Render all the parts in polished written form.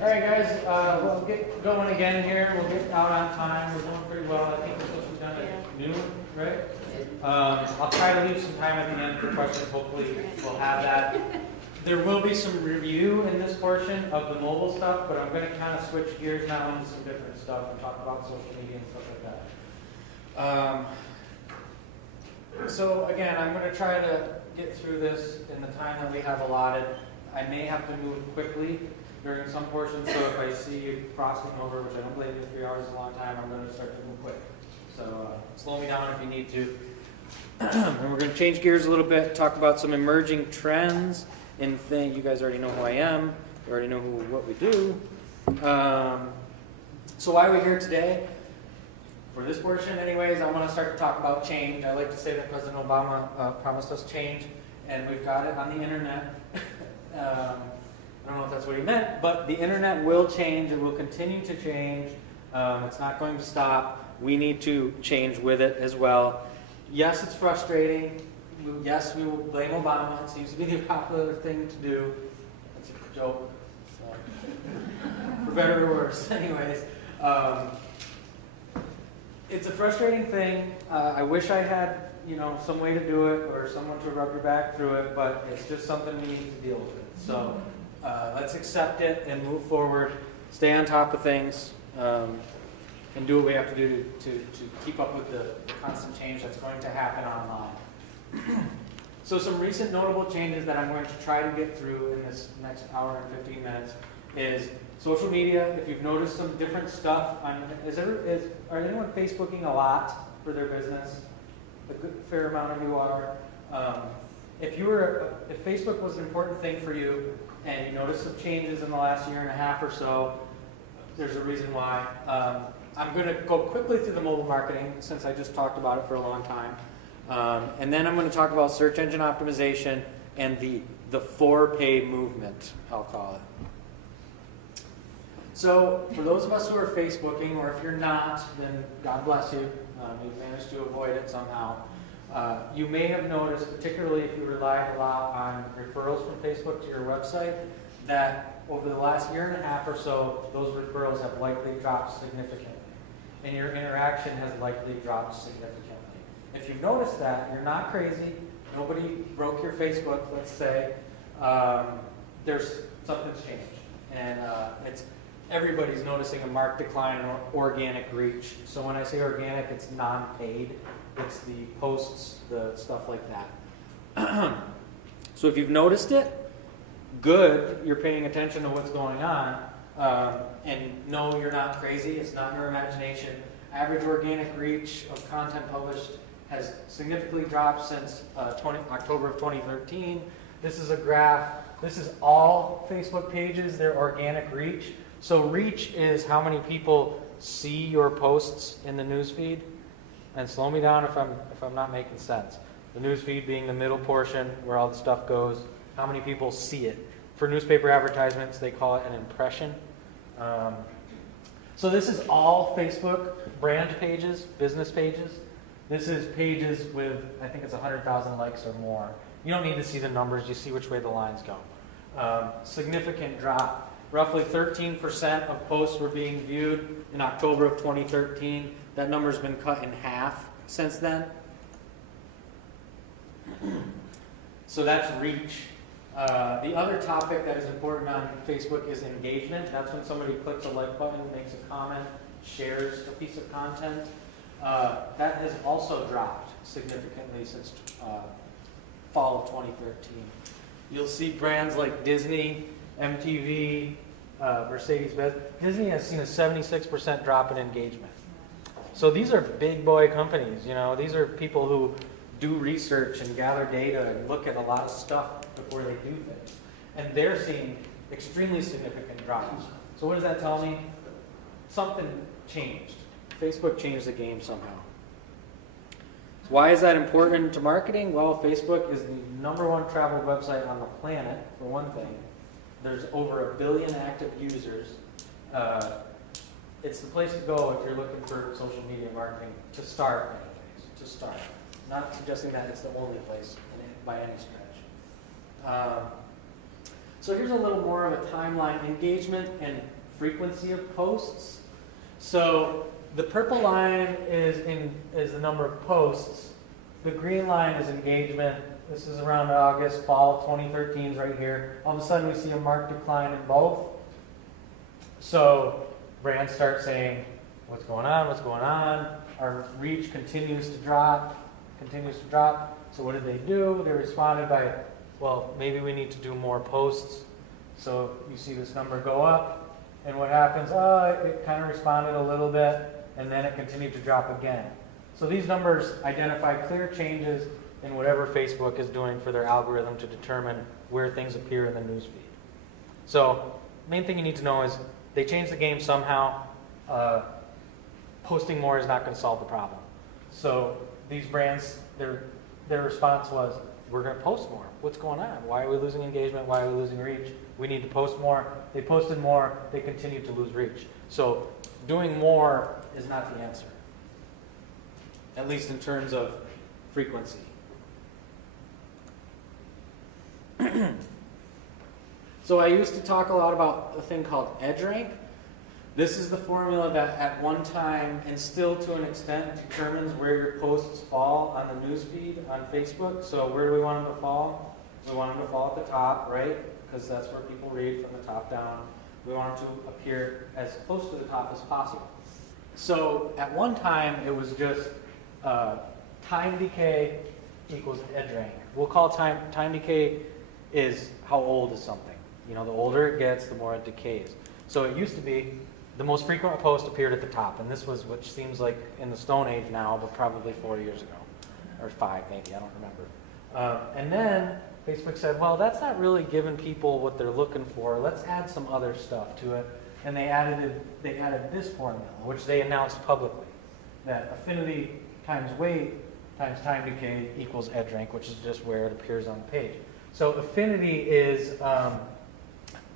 All right, guys, we'll get going again here. We'll get out on time. We're doing pretty well. I think we're supposed to be done at noon, right? I'll try to leave some time at the end for questions. Hopefully, we'll have that. There will be some review in this portion of the mobile stuff, but I'm going to kind of switch gears now into some different stuff and talk about social media and stuff like that. So again, I'm going to try to get through this in the time that we have allotted. I may have to move quickly during some portions, so if I see you crossing over, which I don't believe is 3 hours is a long time, I'm going to start to move quick. So slow me down if you need to. And we're going to change gears a little bit, talk about some emerging trends in things. You guys already know who I am. You already know what we do. So why are we here today? For this portion anyways, I want to start to talk about change. I like to say that President Obama promised us change, and we've got it on the internet. I don't know if that's what he meant, but the internet will change. It will continue to change. It's not going to stop. We need to change with it as well. Yes, it's frustrating. Yes, we will blame Obama. It seems to be the popular thing to do. It's a joke, so. For better or worse. Anyways, it's a frustrating thing. I wish I had, some way to do it or someone to rub your back through it, but it's just something we need to deal with. So let's accept it and move forward. Stay on top of things. And do what we have to do to keep up with the constant change that's going to happen online. So some recent notable changes that I'm going to try to get through in this next hour and 15 minutes is social media. If you've noticed some different stuff, are anyone Facebooking a lot for their business? A good fair amount of you are. If Facebook was an important thing for you and you noticed some changes in the last year and a half or so, there's a reason why. I'm going to go quickly through the mobile marketing since I just talked about it for a long time. And then I'm going to talk about search engine optimization and the for-pay movement, I'll call it. So for those of us who are Facebooking, or if you're not, then God bless you. You've managed to avoid it somehow. You may have noticed, particularly if you rely a lot on referrals from Facebook to your website, that over the last year and a half or so, those referrals have likely dropped significantly. And your interaction has likely dropped significantly. If you've noticed that, you're not crazy. Nobody broke your Facebook, let's say. Something's changed. And everybody's noticing a marked decline in organic reach. So when I say organic, it's non-paid. It's the posts, the stuff like that. So if you've noticed it, good, you're paying attention to what's going on. And no, you're not crazy. It's not your imagination. Average organic reach of content published has significantly dropped since October of 2013. This is a graph. This is all Facebook pages, their organic reach. So reach is how many people see your posts in the newsfeed. And slow me down if I'm not making sense. The newsfeed being the middle portion where all the stuff goes. How many people see it? For newspaper advertisements, they call it an impression. So this is all Facebook brand pages, business pages. This is pages with, I think it's 100,000 likes or more. You don't need to see the numbers, you see which way the lines go. Significant drop. Roughly 13% of posts were being viewed in October of 2013. That number's been cut in half since then. So that's reach. The other topic that is important on Facebook is engagement. That's when somebody clicks a like button, makes a comment, shares a piece of content. That has also dropped significantly since fall of 2013. You'll see brands like Disney, MTV, Mercedes-Benz. Disney has seen a 76% drop in engagement. So these are big boy companies. These are people who do research and gather data and look at a lot of stuff before they do things. And they're seeing extremely significant drops. So what does that tell me? Something changed. Facebook changed the game somehow. Why is that important to marketing? Well, Facebook is the #1 travel website on the planet, for one thing. There's over 1 billion active users. It's the place to go if you're looking for social media marketing to start, anyways, to start. Not suggesting that it's the only place by any stretch. So here's a little more of a timeline: engagement and frequency of posts. So the purple line is the number of posts. The green line is engagement. This is around August, fall of 2013 is right here. All of a sudden we see a marked decline in both. So brands start saying, what's going on, what's going on? Our reach continues to drop. So what did they do? They responded by, well, maybe we need to do more posts. So you see this number go up, and what happens? It kind of responded a little bit, and then it continued to drop again. So these numbers identify clear changes in whatever Facebook is doing for their algorithm to determine where things appear in the newsfeed. So main thing you need to know is they changed the game somehow. Posting more is not going to solve the problem. So these brands, their response was, we're going to post more. What's going on? Why are we losing engagement? Why are we losing reach? We need to post more. They posted more. They continued to lose reach. So doing more is not the answer, at least in terms of frequency. So I used to talk a lot about a thing called EdgeRank. This is the formula that at one time, and still to an extent, determines where your posts fall on the newsfeed on Facebook. So where do we want them to fall? We want them to fall at the top, right? Because that's where people read from the top down. We want them to appear as close to the top as possible. So at one time, it was just time decay equals EdgeRank. We'll call time decay is how old is something. You know, the older it gets, the more it decays. So it used to be the most frequent post appeared at the top, and this was, which seems like in the Stone Age now, but probably 4 years ago, or 5 maybe, I don't remember. And then Facebook said, well, that's not really giving people what they're looking for. Let's add some other stuff to it. And they added this formula, which they announced publicly, that affinity times weight times time decay equals EdgeRank, which is just where it appears on the page. So affinity is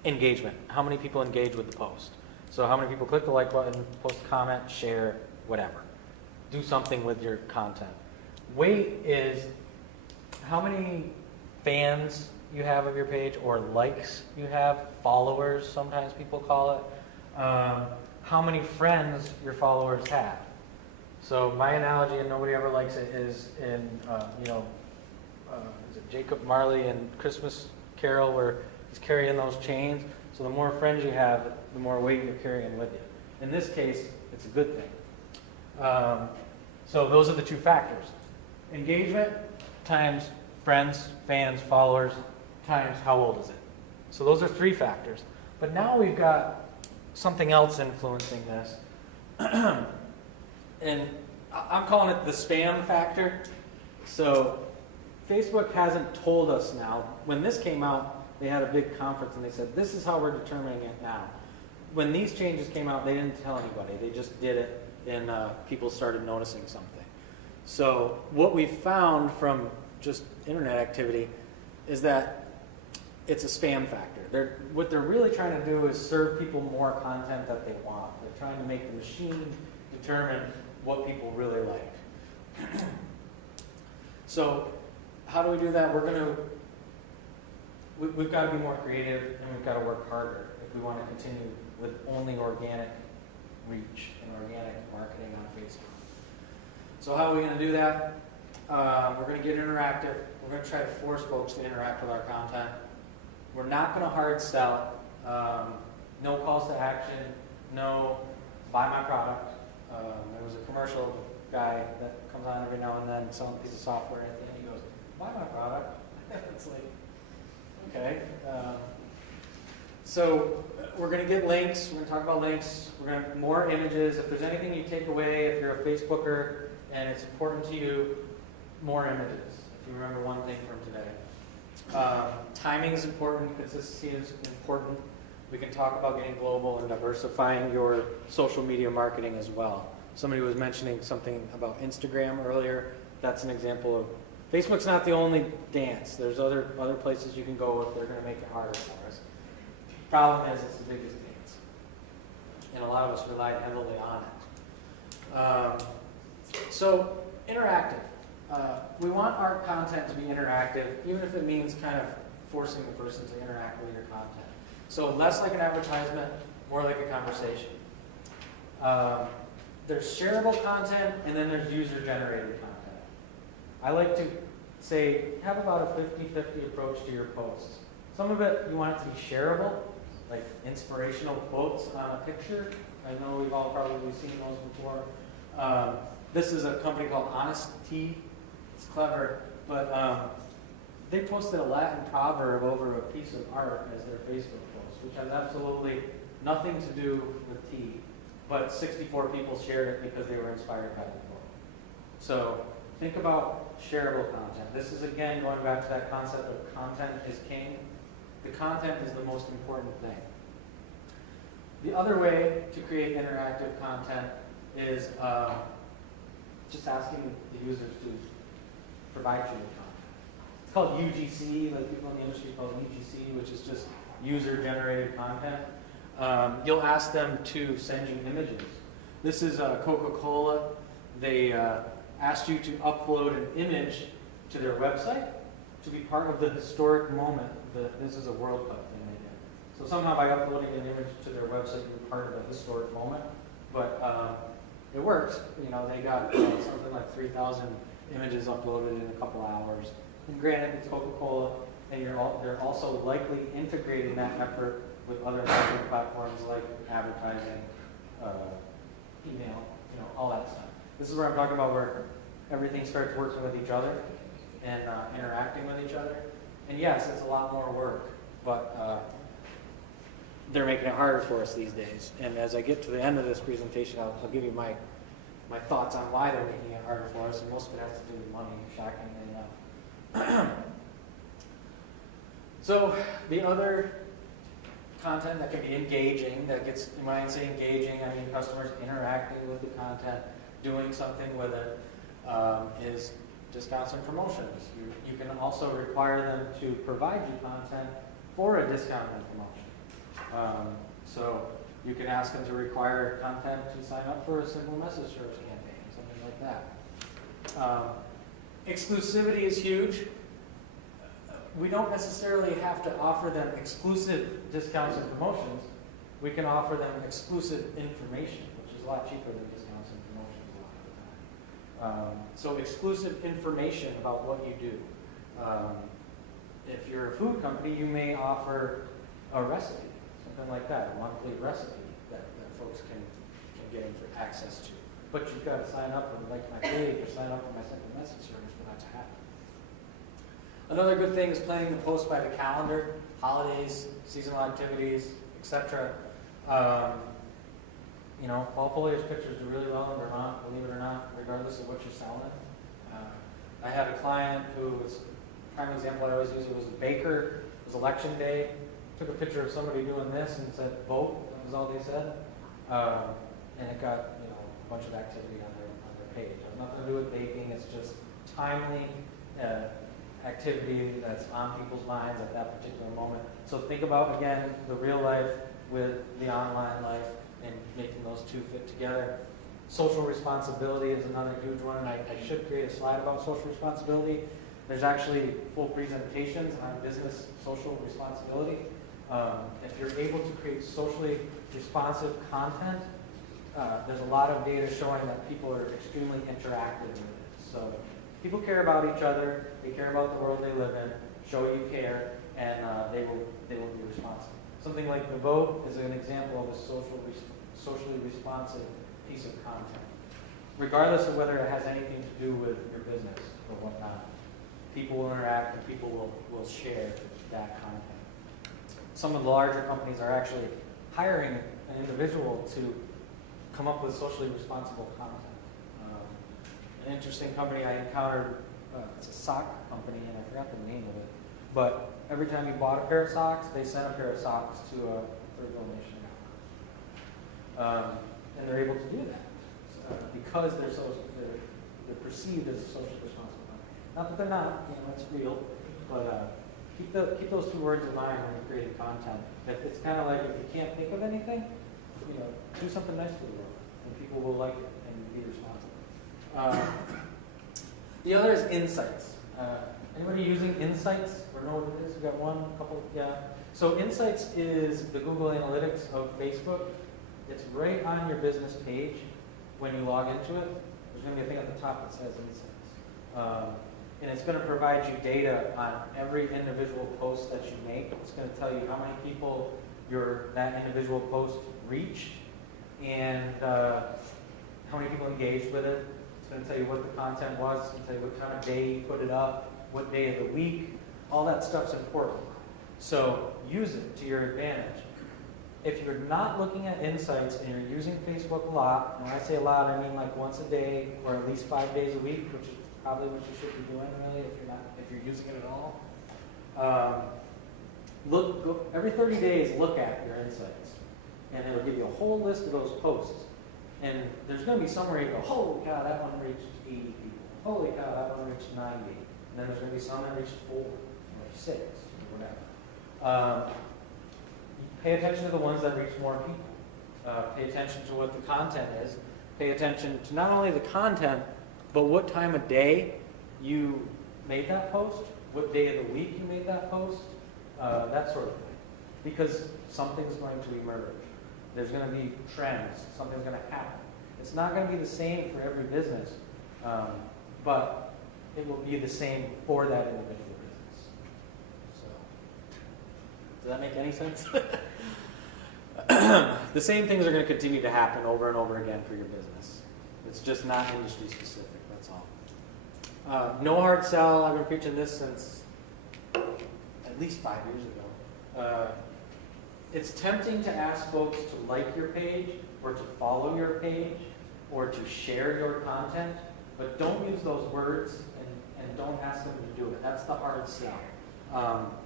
engagement. How many people engage with the post? So how many people click the like button, post a comment, share, whatever. Do something with your content. Weight is how many fans you have of your page, or likes you have, followers sometimes people call it. How many friends your followers have. So my analogy, and nobody ever likes it, is in, is it Jacob Marley and Christmas Carol, where he's carrying those chains. So the more friends you have, the more weight you're carrying with you. In this case, it's a good thing. So those are the two factors. Engagement times friends, fans, followers, times how old is it. So those are 3 factors. But now we've got something else influencing this. And I'm calling it the spam factor. So Facebook hasn't told us now. When this came out, they had a big conference and they said, this is how we're determining it now. When these changes came out, they didn't tell anybody. They just did it, and people started noticing something. So what we found from just internet activity is that it's a spam factor. What they're really trying to do is serve people more content that they want. They're trying to make the machine determine what people really like. So how do we do that? We've got to be more creative, and we've got to work harder if we want to continue with only organic reach and organic marketing on Facebook. So how are we going to do that? We're going to get interactive. We're going to try to force folks to interact with our content. We're not going to hard sell. No calls to action. No buy my product. There was a commercial guy that comes on every now and then selling a piece of software, and at the end he goes, buy my product. It's like, okay. So we're going to get links. We're going to talk about links. We're going to more images. If there's anything you take away, if you're a Facebooker and it's important to you, more images. If you remember one thing from today. Timing is important. Consistency is important. We can talk about getting global and diversifying your social media marketing as well. Somebody was mentioning something about Instagram earlier. That's an example of Facebook's not the only dance. There's other places you can go if they're going to make it harder for us. Problem is, it's the biggest dance, and a lot of us relied heavily on it. So interactive. We want our content to be interactive, even if it means kind of forcing the person to interact with your content. So less like an advertisement, more like a conversation. There's shareable content, and then there's user-generated content. I like to say, have about a 50-50 approach to your posts. Some of it, you want it to be shareable, like inspirational quotes on a picture. I know we've all probably seen those before. This is a company called Honesty. It's clever, but they posted a Latin proverb over a piece of art as their Facebook post, which has absolutely nothing to do with tea, but 64 people shared it because they were inspired by the quote. So think about shareable content. This is, again, going back to that concept of content is king. The content is the most important thing. The other way to create interactive content is just asking the users to provide you with content. It's called UGC, like people in the industry call it UGC, which is just user-generated content. You'll ask them to send you images. This is Coca-Cola. They asked you to upload an image to their website to be part of the historic moment. This is a World Cup thing they did. So somehow by uploading an image to their website, you're part of a historic moment. But it works. You know, they got something like 3,000 images uploaded in a couple hours. And granted, it's Coca-Cola, and they're also likely integrating that effort with other marketing platforms like advertising, email, you know, all that stuff. This is where I'm talking about where everything starts working with each other and interacting with each other. And yes, it's a lot more work, but they're making it harder for us these days. And as I get to the end of this presentation, I'll give you my thoughts on why they're making it harder for us, and most of it has to do with money, shockingly enough. So the other content that can be engaging, that gets, when I say engaging, I mean customers interacting with the content, doing something with it, is discounts and promotions. You can also require them to provide you content for a discount and promotion. So you can ask them to require content to sign up for a simple message service campaign, something like that. Exclusivity is huge. We don't necessarily have to offer them exclusive discounts and promotions. We can offer them exclusive information, which is a lot cheaper than discounts and promotions a lot of the time. So exclusive information about what you do. If you're a food company, you may offer a recipe, something like that, a monthly recipe that folks can get in for access to. But you've got to sign up and like my page or sign up for my simple message service for that to happen. Another good thing is planning the post by the calendar, holidays, seasonal activities, etc. You know, fall foliage pictures do really well in Vermont, believe it or not, regardless of what you're selling. I had a client who was, prime example I always use, it was a baker, it was election day, took a picture of somebody doing this and said, vote, that was all they said. And it got, you know, a bunch of activity on their page. It has nothing to do with baking, it's just timely activity that's on people's minds at that particular moment. So think about, again, the real life with the online life and making those two fit together. Social responsibility is another huge one, and I should create a slide about social responsibility. There's actually full presentations on business social responsibility. If you're able to create socially responsive content, there's a lot of data showing that people are extremely interactive with it. So people care about each other, they care about the world they live in, show you care, and they will be responsive. Something like the vote is an example of a socially responsive piece of content. Regardless of whether it has anything to do with your business or whatnot, people will interact and people will share that content. Some of the larger companies are actually hiring an individual to come up with socially responsible content. An interesting company I encountered, it's a sock company, and I forgot the name of it, but every time you bought a pair of socks, they sent a pair of socks to a third donation account. And they're able to do that because they're perceived as a socially responsible company. Not that they're not, you know, it's real, but keep those two words in mind when you're creating content. It's kind of like if you can't think of anything, you know, do something nice for the world, and people will like it and be responsible. The other is insights. Anybody using Insights or know what it is? We got one, couple, yeah. So Insights is the Google Analytics of Facebook. It's right on your business page when you log into it. There's going to be a thing at the top that says Insights. And it's going to provide you data on every individual post that you make. It's going to tell you how many people that individual post reached and how many people engaged with it. It's going to tell you what the content was. It's going to tell you what time of day you put it up, what day of the week. All that stuff's important. So use it to your advantage. If you're not looking at Insights and you're using Facebook a lot, and when I say a lot, I mean like once a day or at least 5 days a week, which is probably what you should be doing really if you're using it at all. Every 30 days, look at your Insights, and it'll give you a whole list of those posts. And there's going to be somewhere you go, holy cow, that one reached 80 people. Holy cow, that one reached 90. And then there's going to be some that reached 4 or 6 or whatever. Pay attention to the ones that reach more people. Pay attention to what the content is. Pay attention to not only the content, but what time of day you made that post, what day of the week you made that post, that sort of thing. Because something's going to emerge. There's going to be trends. Something's going to happen. It's not going to be the same for every business, but it will be the same for that individual business. So, does that make any sense? The same things are going to continue to happen over and over again for your business. It's just not industry specific, that's all. No hard sell. I've been preaching this since at least 5 years ago. It's tempting to ask folks to like your page or to follow your page or to share your content, but don't use those words and don't ask them to do it. That's the hard sell.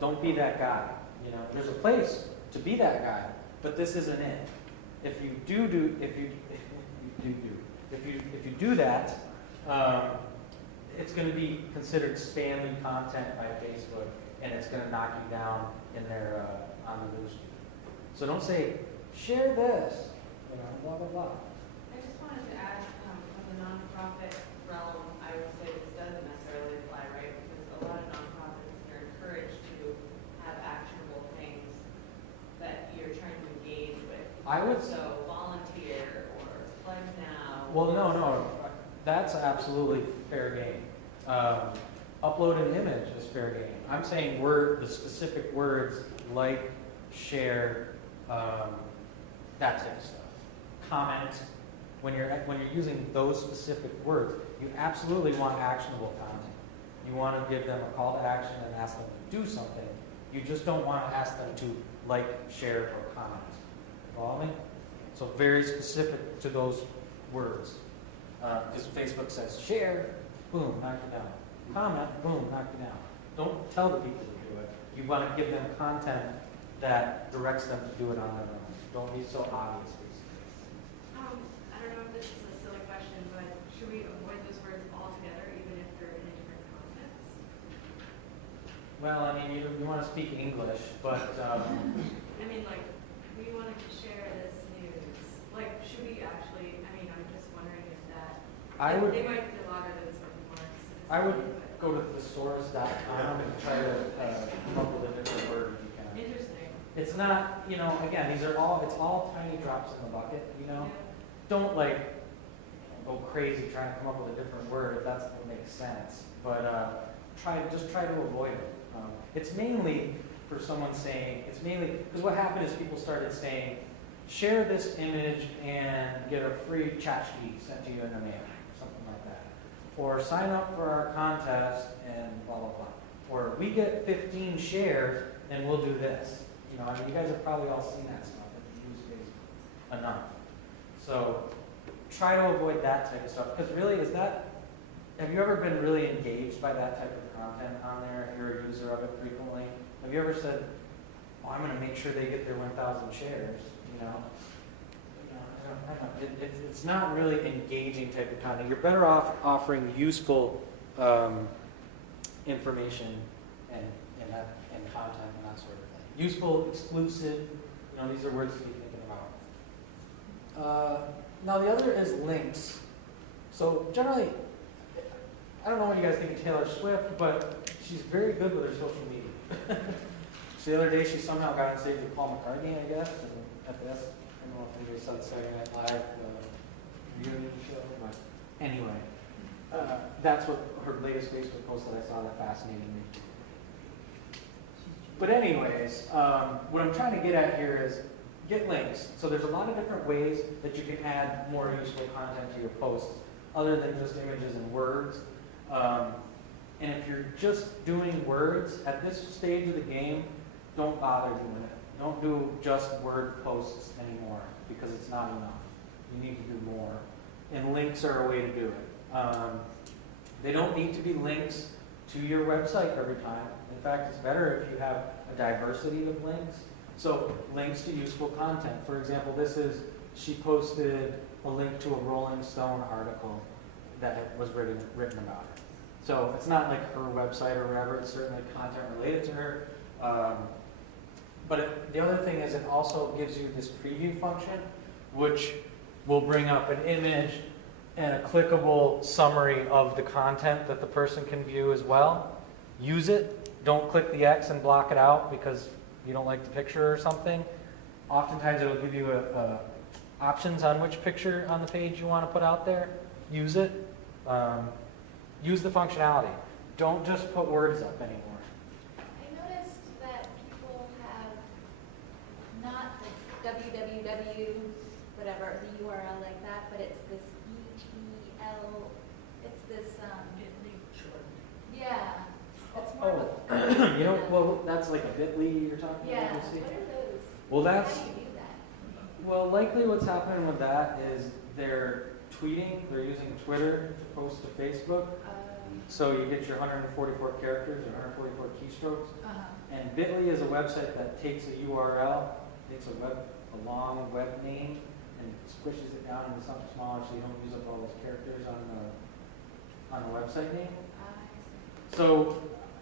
Don't be that guy. You know, there's a place to be that guy, but this isn't it. If you do that, it's going to be considered spammy content by Facebook, and it's going to knock you down in their on the news. So don't say, share this, you know, blah, blah, blah. I just wanted to add, from the nonprofit realm, I would say this doesn't necessarily apply, right? Because a lot of nonprofits are encouraged to have actionable things that you're trying to engage with. So volunteer or pledge now. Well, no. That's absolutely fair game. Upload an image is fair game. I'm saying the specific words like, share, that type of stuff. Comment. When you're using those specific words, you absolutely want actionable content. You want to give them a call to action and ask them to do something. You just don't want to ask them to like, share, or comment. Follow me? So very specific to those words. Because Facebook says share, boom, knock you down. Comment, boom, knock you down. Don't tell the people to do it. You want to give them content that directs them to do it on their own. Don't be so obvious. I don't know if this is a silly question, but should we avoid those words altogether, even if they're in a different context? Well, I mean, you want to speak English, but... I mean, like, we want to share this news. Like, should we actually, I mean, I'm just wondering if that... They might be louder than some remarks. I would go to thesaurus.com and try to come up with a different word if you can. Interesting. It's not, you know, again, it's all tiny drops in the bucket, you know? Yeah. Don't, like, go crazy trying to come up with a different word if that's what makes sense. But just try to avoid it. It's mainly for someone saying, because what happened is people started saying, share this image and get a free chat sheet sent to you in the mail, something like that. Or sign up for our contest and blah, blah, blah. Or we get 15 shares and we'll do this. You know, I mean, you guys have probably all seen that stuff if you use Facebook enough. So try to avoid that type of stuff. Because really, have you ever been really engaged by that type of content on there if you're a user of it frequently? Have you ever said, oh, I'm going to make sure they get their 1,000 shares, you know? I don't know. It's not really engaging type of content. You're better off offering useful information and content and that sort of thing. Useful, exclusive, you know, these are words to be thinking about. Now the other is links. So generally, I don't know what you guys think of Taylor Swift, but she's very good with her social media. So the other day, she somehow got on stage with Paul McCartney, I guess, and at this, I don't know if anybody saw the Saturday Night Live reunion show, but anyway, that's what her latest Facebook post that I saw that fascinated me. But anyways, what I'm trying to get at here is get links. So there's a lot of different ways that you can add more useful content to your posts, other than just images and words. And if you're just doing words, at this stage of the game, don't bother doing it. Don't do just word posts anymore, because it's not enough. You need to do more. And links are a way to do it. They don't need to be links to your website every time. In fact, it's better if you have a diversity of links. So links to useful content. For example, she posted a link to a Rolling Stone article that was written about her. So it's not like her website or whatever, it's certainly content related to her. But the other thing is it also gives you this preview function, which will bring up an image and a clickable summary of the content that the person can view as well. Use it. Don't click the X and block it out because you don't like the picture or something. Oftentimes it'll give you options on which picture on the page you want to put out there. Use it. Use the functionality. Don't just put words up anymore. I noticed that people have not the www, whatever, the URL like that, but it's this ETL, it's this, yeah, it's more of a. You know, well, that's like a bit.ly you're talking Yeah, about, you see? what are those? Well, How that's, do you do that? well, likely what's happening with that is they're tweeting, they're using Twitter to post to Facebook. So you get your 144 characters or 144 keystrokes. And Bitly is a website that takes a URL, takes a long web name, and squishes it down into something smaller so you don't use up all those characters on the website name. So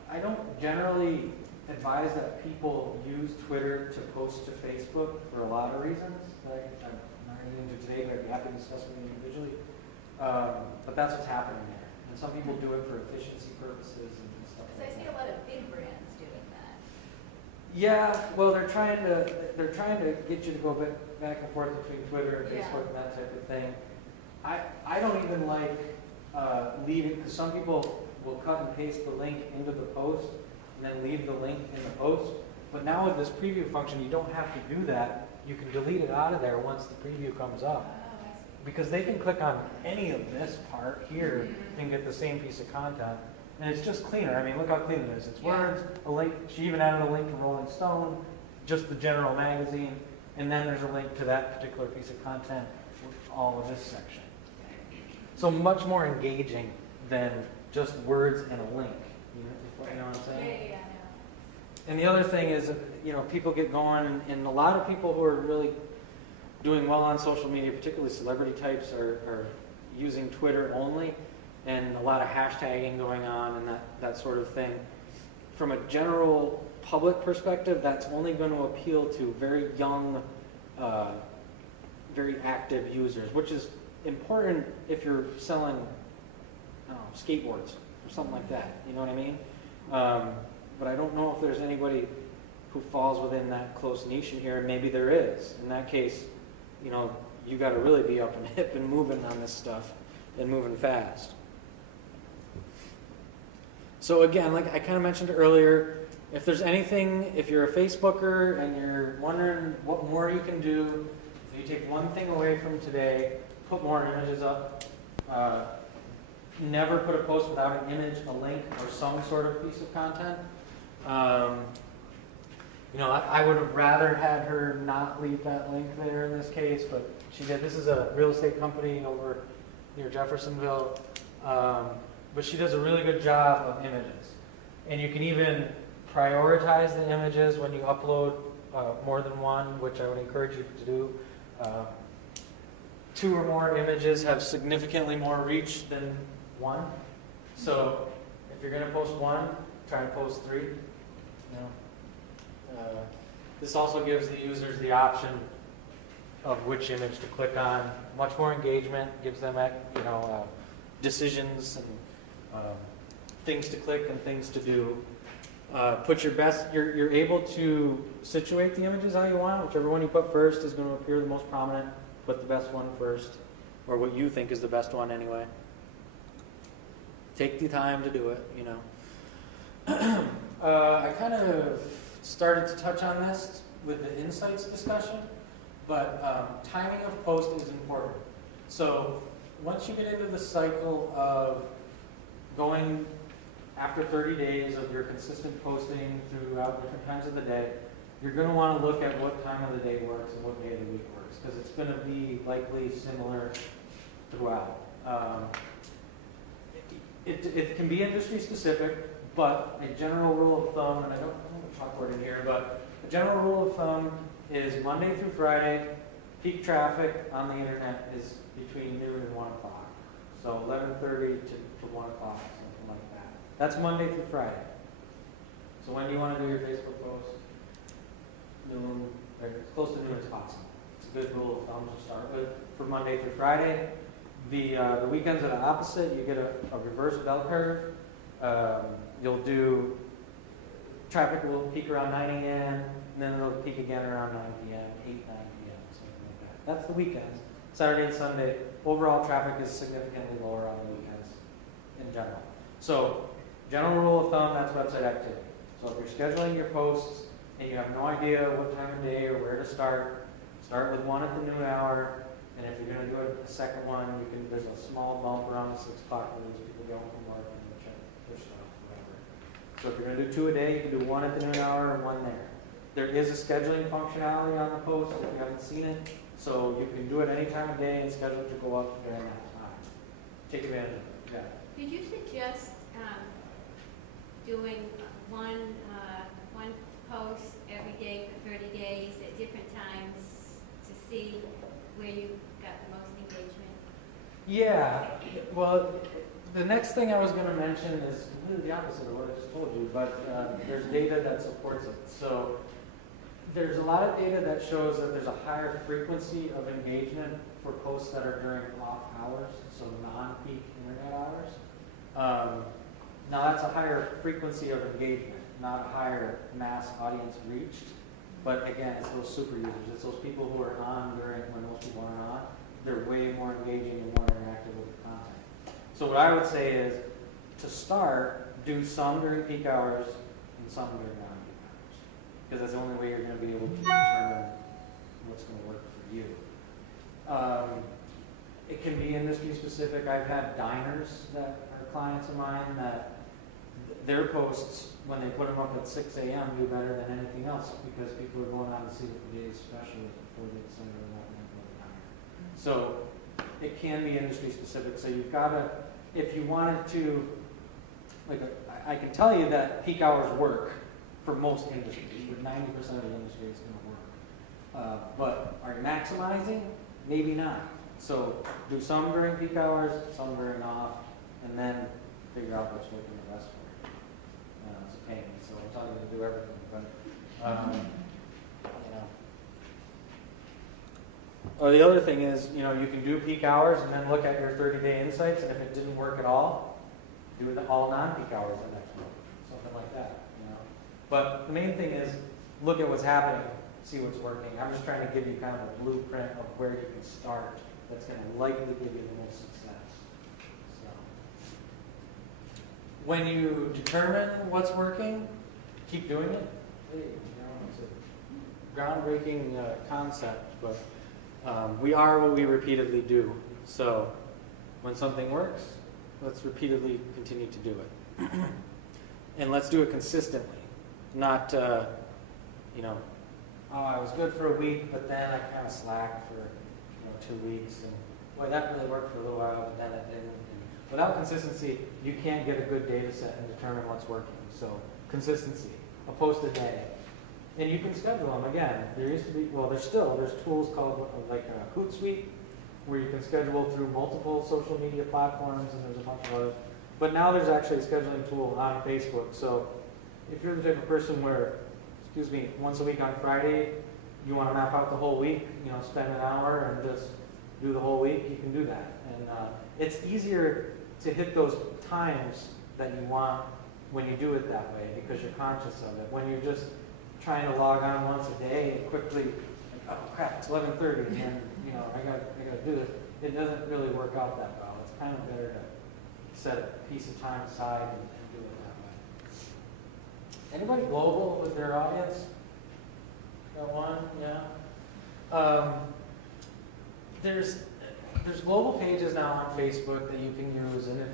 I don't generally advise that people use Twitter to post to Facebook for a lot of reasons. I'm not going to get into today, but I'd be happy to discuss with you individually. But that's what's happening there. And some people do it for efficiency purposes and stuff Because like I see that. a lot of big brands doing that. Yeah, well, they're trying to get you to go back and forth between Twitter and Yeah. Facebook and that type of thing. I don't even like leaving, because some people will cut and paste the link into the post and then leave the link in the post. But now with this preview function, you don't have to do that. You can delete it out of there once the preview comes up. Oh, I see. Because they can click on any of this part here and get the same piece of content. And it's just cleaner. I mean, look how clean it is. It's words, a link. She even added a link to Rolling Stone, just the general magazine, and then there's a link to that particular piece of content with all of this section. So much more engaging than just words and a link. You know what I'm saying? Yeah, And the other thing is, people get going, and a lot of people who are really doing well on social media, particularly celebrity types, are using Twitter only, and a lot of hashtagging going on and that sort of thing. From a general public perspective, that's only going to appeal to very young, very active users, which is important if you're selling skateboards or something like that. You know what I mean? But I don't know if there's anybody who falls within that close niche in here, and maybe there is. In that case, you got to really be up and hip and moving on this stuff and moving fast. So again, like I kind of mentioned earlier, if there's anything, if you're a Facebooker and you're wondering what more you can do, if you take one thing away from today, put more images up. Never put a post without an image, a link, or some sort of piece of content. I would have rather had her not leave that link there in this case, but she did. This is a real estate company over near Jeffersonville, but she does a really good job of images. And you can even prioritize the images when you upload more than one, which I would encourage you to do. 2 or more images have significantly more reach than 1. So if you're going to post 1, try to post 3. This also gives the users the option of which image to click on. Much more engagement, gives them decisions things to click and things to do. Put your best, you're able to situate the images how you want. Whichever one you put first is going to appear the most prominent. Put the best one first, or what you think is the best one anyway. Take the time to do it, you know. I kind of started to touch on this with the insights discussion, but timing of post is important. So once you get into the cycle of going after 30 days of your consistent posting throughout different times of the day, you're going to want to look at what time of the day works and what day of the week works, because it's going to be likely similar throughout. It can be industry specific, but a general rule of thumb, and I don't have a chalkboard in here, but a general rule of thumb is Monday through Friday, peak traffic on the internet is between noon and 1 o'clock. So 11:30 to 1 o'clock, something like that. That's Monday through Friday. So when do you want to do your Facebook post? Noon, or as close to noon as possible. It's a good rule of thumb to start with for Monday through Friday. The weekends are the opposite. You get a reverse bell curve. You'll do, traffic will peak around 9 a.m., and then it'll peak again around 9 p.m., 8, 9 p.m., something like that. That's the weekends. Saturday and Sunday, overall traffic is significantly lower on the weekends in general. So, general rule of thumb, that's website activity. So if you're scheduling your posts and you have no idea what time of day or where to start with one at the noon hour, and if you're going to do a second one, there's a small bump around the 6 o'clock when these people go home from work and check their stuff, whatever. So if you're going to do 2 a day, you can do one at the noon hour and one there. There is a scheduling functionality on the post if you haven't seen it, so you can do it any time of day and schedule it to go up during that time. Take advantage of it. Yeah. Could you suggest doing one post every day for 30 days at different times to see where you got the most engagement? Yeah, well, the next thing I was going to mention is completely the opposite of what I just told you, but there's data that supports it. So there's a lot of data that shows that there's a higher frequency of engagement for posts that are during off hours, so non-peak internet hours. Now that's a higher frequency of engagement, not a higher mass audience reached. But again, it's those super users. It's those people who are on during when most people aren't on. They're way more engaging and more interactive with the content. So what I would say is, to start, do some during peak hours and some during non-peak hours. Because that's the only way you're going to be able to determine what's going to work for you. It can be industry specific. I've had diners that are clients of mine that their posts, when they put them up at 6 a.m., do better than anything else because people are going on to see what the day's special is before they decide whether or not they're going to go to diner. So it can be industry specific. So you've got to, if you wanted to, I can tell you that peak hours work for most industries. For 90% of the industry, it's going to work. But are you maximizing? Maybe not. So do some during peak hours, some during off, and then figure out what's working the best for you. It's a pain, so I'm telling you to do everything, but you know. Or the other thing is, you know, you can do peak hours and then look at your 30-day insights, and if it didn't work at all, do the all non-peak hours the next month, something like that, you know. But the main thing is look at what's happening, see what's working. I'm just trying to give you kind of a blueprint of where you can start that's going to likely give you the most success. So, when you determine what's working, keep doing it. Hey, you know, it's a groundbreaking concept, but we are what we repeatedly do. So when something works, let's repeatedly continue to do it. And let's do it consistently, not, you know, oh, I was good for a week, but then I kind of slacked for 2 weeks, and boy, that really worked for a little while, but then it didn't. And without consistency, you can't get a good data set and determine what's working. So consistency, a post a day. And you can schedule them. Again, there used to be, well, there's tools called like Hootsuite, where you can schedule through multiple social media platforms, and there's a bunch of others. But now there's actually a scheduling tool on Facebook. So if you're the type of person where, once a week on Friday, you want to map out the whole week, spend an hour and just do the whole week, you can do that. And it's easier to hit those times that you want when you do it that way, because you're conscious of it. When you're just trying to log on once a day and quickly, oh crap, it's 11:30, and you know, I gotta do this. It doesn't really work out that well. It's kind of better to set a piece of time aside and do it that way. Anybody global with their audience? Got one? Yeah. There's global pages now on Facebook that you can use, and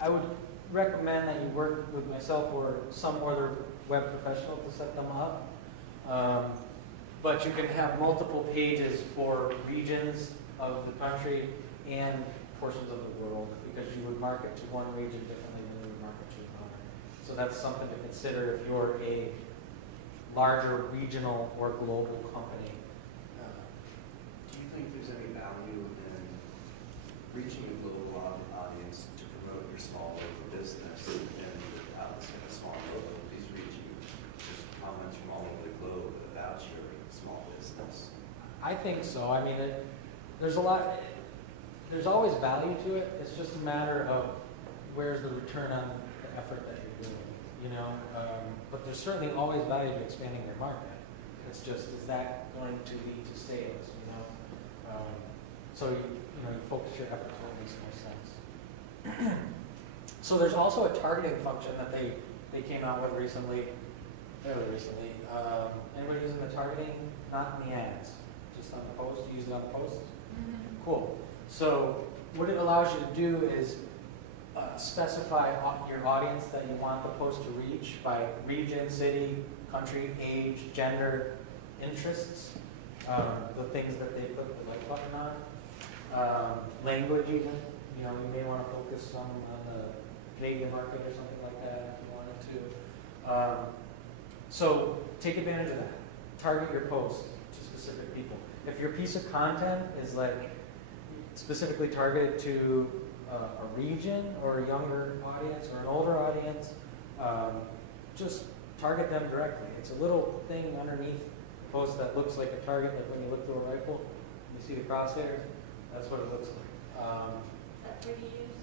I would recommend that you work with myself or some other web professional to set them up. But you can have multiple pages for regions of the country and portions of the world, because you would market to one region differently than you would market to another. So that's something to consider if you're a larger regional or global company. Do you think there's any value in reaching a global audience to promote your small local business, and obviously a small local is reaching just comments from all over the globe about your small business? I think so. I mean, there's always value to it. It's just a matter of where's the return on the effort that you're doing, you know? But there's certainly always value to expanding your market. It's just, is that going to lead to sales, you know? So you focus your efforts where it makes the most sense. So there's also a targeting function that they came out with fairly recently. Anybody using the targeting? Not in the ads, just on the post. You use it on the post? Cool. So what it allows you to do is specify your audience that you want the post to reach by region, city, country, age, gender, interests, the things that they put the like button on, language even. You know, you may want to focus on the Canadian market or something like that if you wanted to. So take advantage of that. Target your post to specific people. If your piece of content is like specifically targeted to a region or a younger audience or an older audience, just target them directly. It's a little thing underneath the post that looks like a target, like when you look through a rifle, you see the crosshairs. That's what it looks like. Is that free to use?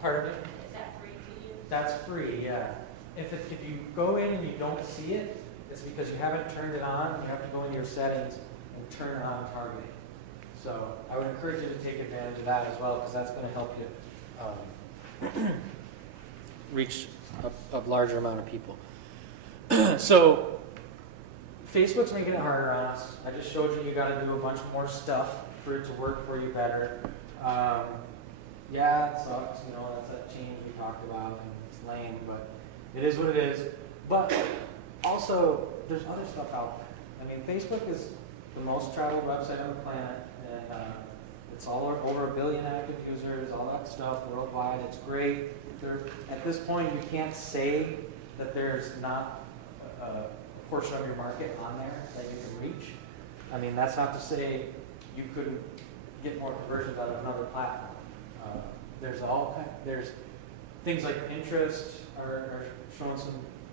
Pardon me? Is that free to use? That's free, yeah. If you go in and you don't see it, it's because you haven't turned it on. You have to go into your settings and turn on targeting. So I would encourage you to take advantage of that as well, because that's going to help you reach a larger amount of people. So Facebook's making it harder on us. I just showed you got to do a bunch more stuff for it to work for you better. Yeah, it sucks. You know, that's that change we talked about, and it's lame, but it is what it is. But also, there's other stuff out there. I mean, Facebook is the most traveled website on the planet, and it's all over 1 billion active users, all that stuff worldwide. It's great. At this point, you can't say that there's not a portion of your market on there that you can reach. I mean, that's not to say you couldn't get more conversions out of another platform. There's things like Pinterest are showing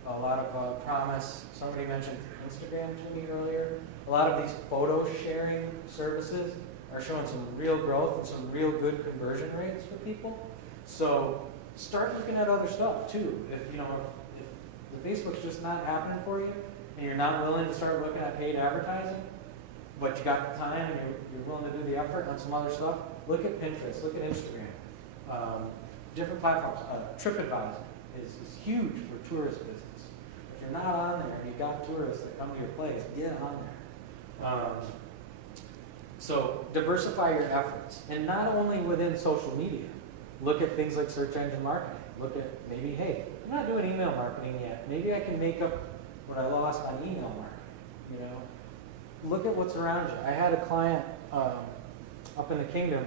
a lot of promise. Somebody mentioned Instagram to me earlier. A lot of these photo sharing services are showing some real growth and some real good conversion rates for people. So start looking at other stuff too. If the Facebook's just not happening for you, and you're not willing to start looking at paid advertising, but you got the time and you're willing to do the effort on some other stuff, look at Pinterest, look at Instagram. Different platforms. TripAdvisor is huge for tourist business. If you're not on there and you got tourists that come to your place, get on there. So diversify your efforts, and not only within social media. Look at things like search engine marketing. Look at maybe, hey, I'm not doing email marketing yet. Maybe I can make up what I lost on email marketing. You know, look at what's around you. I had a client up in the Kingdom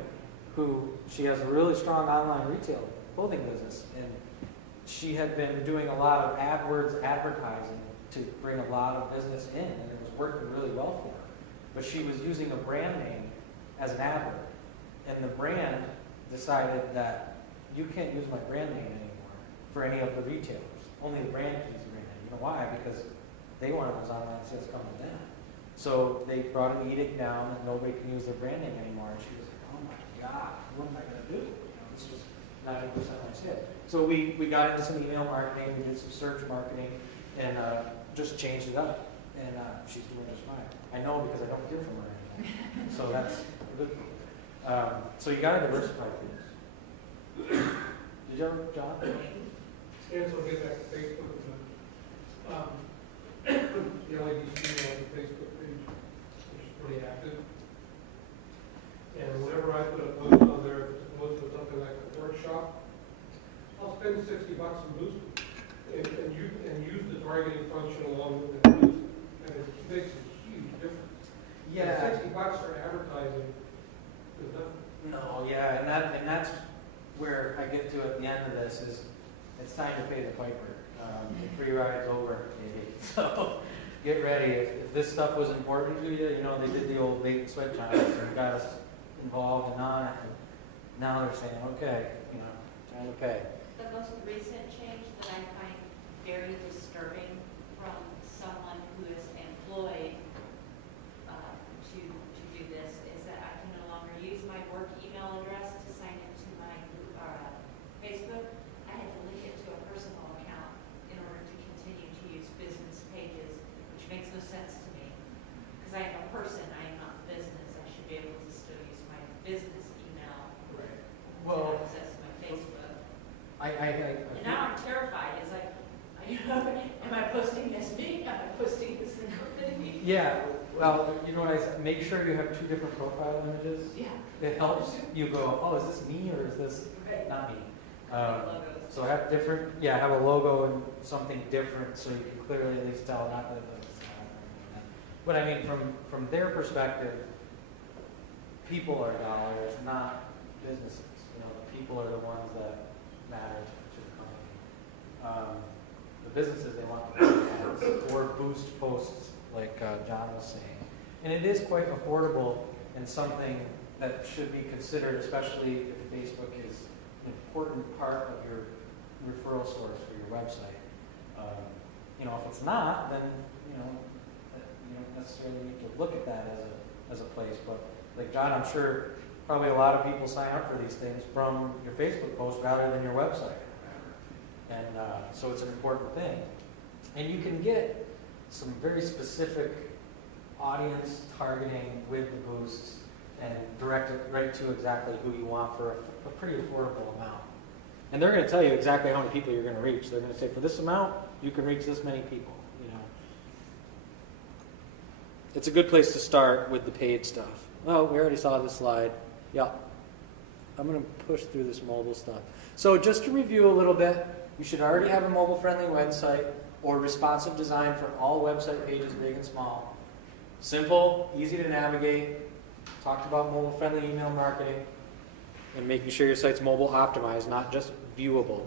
who she has a really strong online retail clothing business, and she had been doing a lot of AdWords advertising to bring a lot of business in, and it was working really well for her. But she was using a brand name as an AdWord, and the brand decided that you can't use my brand name anymore for any of the retailers. Only the brand can use the brand name. You know why? Because they wanted those online sales coming down. So they brought an edict down that nobody can use their brand name anymore, and she was like, oh my God, what am I going to do? You know, this 90% less hit. So we got into some email marketing, we did some search marketing, and just changed it up. And she's doing just fine. I know because I don't hear from her anymore. So that's good. So you got to diversify things. Did you ever, John? Stands will get back to Facebook. The LADC on the Facebook page, which is pretty active. And whenever I put a post on there, if it's a post with something like a workshop, I'll spend $60 and boost it. And use the targeting function along with that boost. And it makes a huge difference. Yeah. $60 for advertising is nothing. No, yeah, and that's where I get to at the end of this is it's time to pay the piper. The free ride's over, maybe. So get ready. If this stuff was important to you, you know, they did the old bait and switch on us and got us involved and on it. And now they're saying, okay, you know, time to pay. The most recent change that I find very disturbing from someone who is employed to do this is that I can no longer use my work email address to sign into my Facebook. I had to link it to a personal account in order to continue to use business pages, which makes no sense to me. Because I am a person, I am not business. I should be able to still use my business email Right. to Well, access my Facebook. I And now I'm terrified. It's like, am I posting this me? Am I posting this the company? yeah, well, you know what I said? Make sure you have 2 different profile images. Yeah. It helps you go, oh, is this me or is this Right. not me? Logos. So have different, yeah, have a logo and something different so you can clearly at least tell not that it's not. But I mean, from their perspective, people are dollars, not businesses. You know, the people are the ones that matter to the company. The businesses, they want to put ads or boost posts, like John was saying. And it is quite affordable and something that should be considered, especially if Facebook is an important part of your referral source for your website. You know, if it's not, then you don't necessarily need to look at that as a place. But like John, I'm sure probably a lot of people sign up for these things from your Facebook post rather than your website. And so it's an important thing. And you can get some very specific audience targeting with the boosts and direct it right to exactly who you want for a pretty affordable amount. And they're going to tell you exactly how many people you're going to reach. They're going to say, for this amount, you can reach this many people. You know, it's a good place to start with the paid stuff. Well, we already saw this slide. Yeah. I'm going to push through this mobile stuff. So just to review a little bit, you should already have a mobile-friendly website or responsive design for all website pages, big and small. Simple, easy to navigate. Talked about mobile-friendly email marketing and making sure your site's mobile optimized, not just viewable.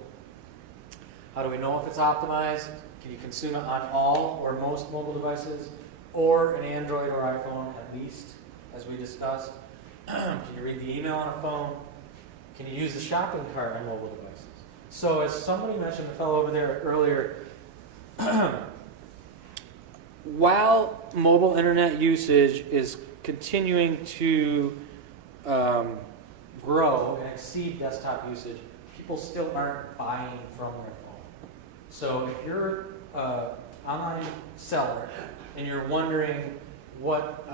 How do we know if it's optimized? Can you consume it on all or most mobile devices, or an Android or iPhone at least, as we discussed? Can you read the email on a phone? Can you use the shopping cart on mobile devices? So as somebody mentioned, the fellow over there earlier, while mobile internet usage is continuing to grow and exceed desktop usage, people still aren't buying from their phone. So if you're an online seller and you're wondering what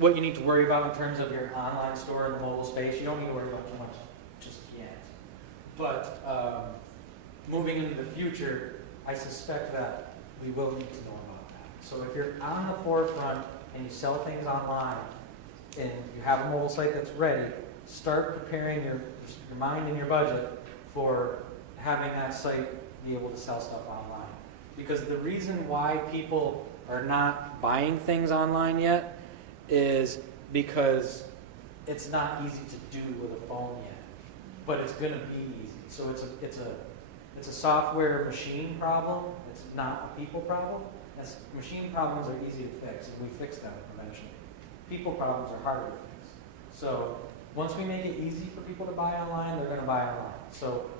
you need to worry about in terms of your online store in the mobile space, you don't need to worry about too much just yet. But moving into the future, I suspect that we will need to know about that. So if you're on the forefront and you sell things online and you have a mobile site that's ready, start preparing your mind and your budget for having that site be able to sell stuff online. Because the reason why people are not buying things online yet is because it's not easy to do with a phone yet, but it's going to be easy. So it's a software machine problem. It's not a people problem. Machine problems are easy to fix, and we fix them eventually. People problems are harder to fix. So once we make it easy for people to buy online, they're going to buy online. So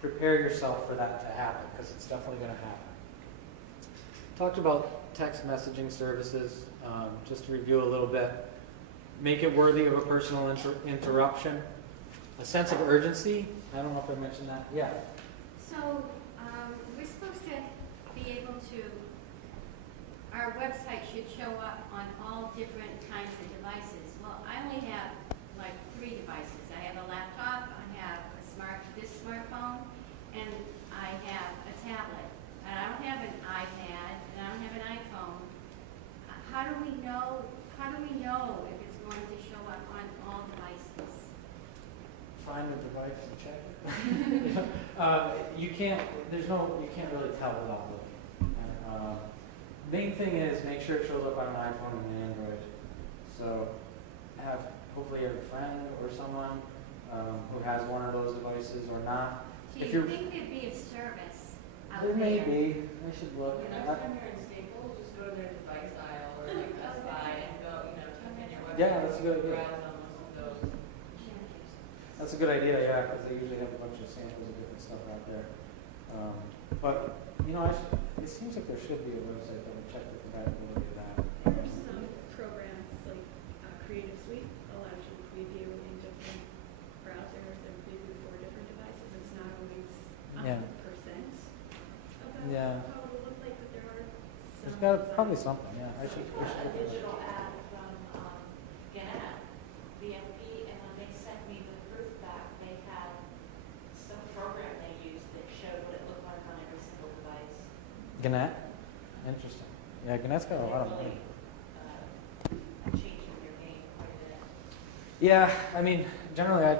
prepare yourself for that to happen, because it's definitely going to happen. Talked about text messaging services. Just to review a little bit. make it worthy of a personal interruption. A sense of urgency. I don't know if I mentioned that. Yeah. So, we're supposed to be able to, our website should show up on all different kinds of devices. Well, I only have like 3 devices. I have a laptop, I have this smartphone, and I have a tablet. And I don't have an iPad, and I don't have an iPhone. How do we know if it's going to show up on all devices? Find the device and check it. You can't really tell without looking. Main thing is make sure it shows up on an iPhone and an Android. So hopefully you have a friend or someone who has one of those devices or not. Do you think there'd be a service out There there? may be. I should look. The next time you're in Staples, just go to their device aisle or like Best Buy and go, type in your website. Yeah, that's a good idea. Browse on most of those. That's a good idea, yeah, because they usually have a bunch of samples of different stuff out there. But it seems like there should be a website that would check the compatibility of that. There's some programs like Creative Suite allows you to preview in different browsers and preview for different devices. It's not always Yeah. 100% about Yeah. how it would look like, but there are some. There's got probably something, yeah. I should A look at that. digital ad from Gannett, VFP, and when they sent me the proof back, they had some program they used that showed what it looked like on every single device. Gannett? Interesting. Yeah, Gannett's got a lot of money. Changing their game quite a bit. Yeah, I mean, generally,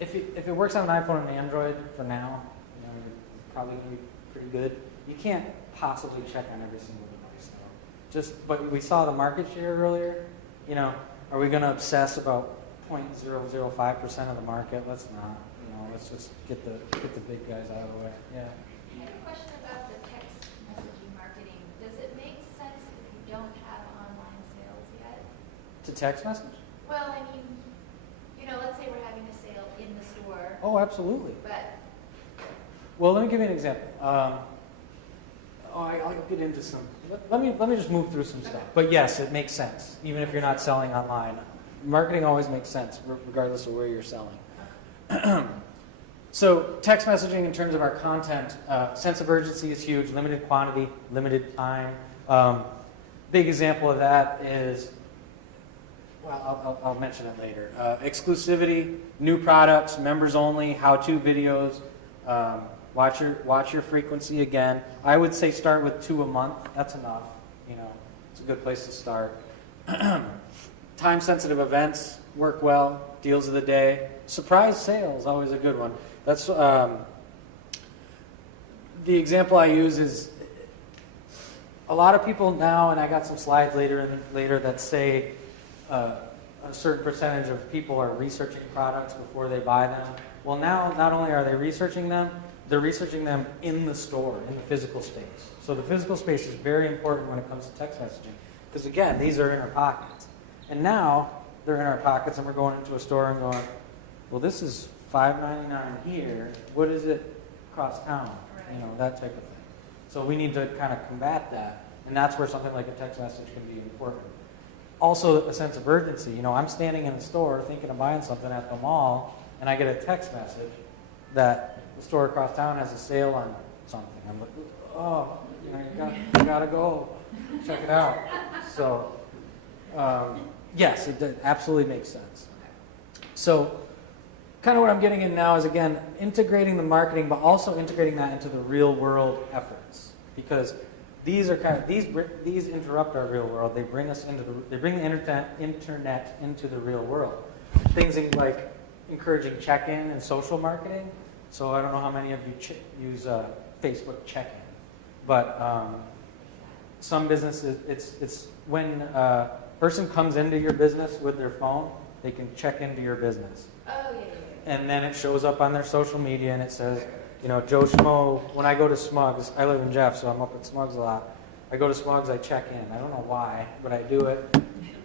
if it works on an iPhone and Android for now, it's probably going to be pretty good. You can't possibly check on every single device, though. But we saw the market share earlier. Are we going to obsess about 0.005% of the market? Let's not. Let's just get the big guys out of the way. Yeah. I have a question about the text messaging marketing. Does it make sense if you don't have online sales yet? To text message? Well, I mean, let's say we're having a sale in the store, Oh, absolutely. but Well, let me give you an example. I'll get into some. Let me just move through some stuff. But yes, it makes sense, even if you're not selling online. Marketing always makes sense, regardless of where you're selling. So, text messaging in terms of our content, sense of urgency is huge. Limited quantity, limited time. Big example of that is, well, I'll mention it later. Exclusivity, new products, members only, how-to videos. Watch your frequency again. I would say start with 2 a month. That's enough. It's a good place to start. Time-sensitive events work well. Deals of the day. Surprise sales, always a good one. That's the example I use is a lot of people now, and I got some slides later that say a certain percentage of people are researching products before they buy them. Well, now not only are they researching them, they're researching them in the store, in the physical space. So the physical space is very important when it comes to text messaging. Because again, these are in our pockets. And now they're in our pockets and we're going into a store and going, well, this is $5.99 here. What is it across town? Right. That type of thing. So we need to kind of combat that. And that's where something like a text message can be important. Also, a sense of urgency. I'm standing in the store thinking of buying something at the mall, and I get a text message that the store across town has a sale on something. I'm like, oh, you gotta go check it out. So, yes, it absolutely makes sense. So, kind of what I'm getting in now is, again, integrating the marketing, but also integrating that into the real world efforts, because these interrupt our real world. They bring the internet into the real world. Things like encouraging check-in and social marketing. So I don't know how many of you use Facebook check-in, but some businesses, it's when a person comes into your business with their phone, they can check into your business. oh yeah. And then it shows up on their social media and it says, Joe Schmo, when I go to Smugs, I live in Jeff, so I'm up at Smugs a lot. I go to Smugs, I check in. I don't know why, but I do it.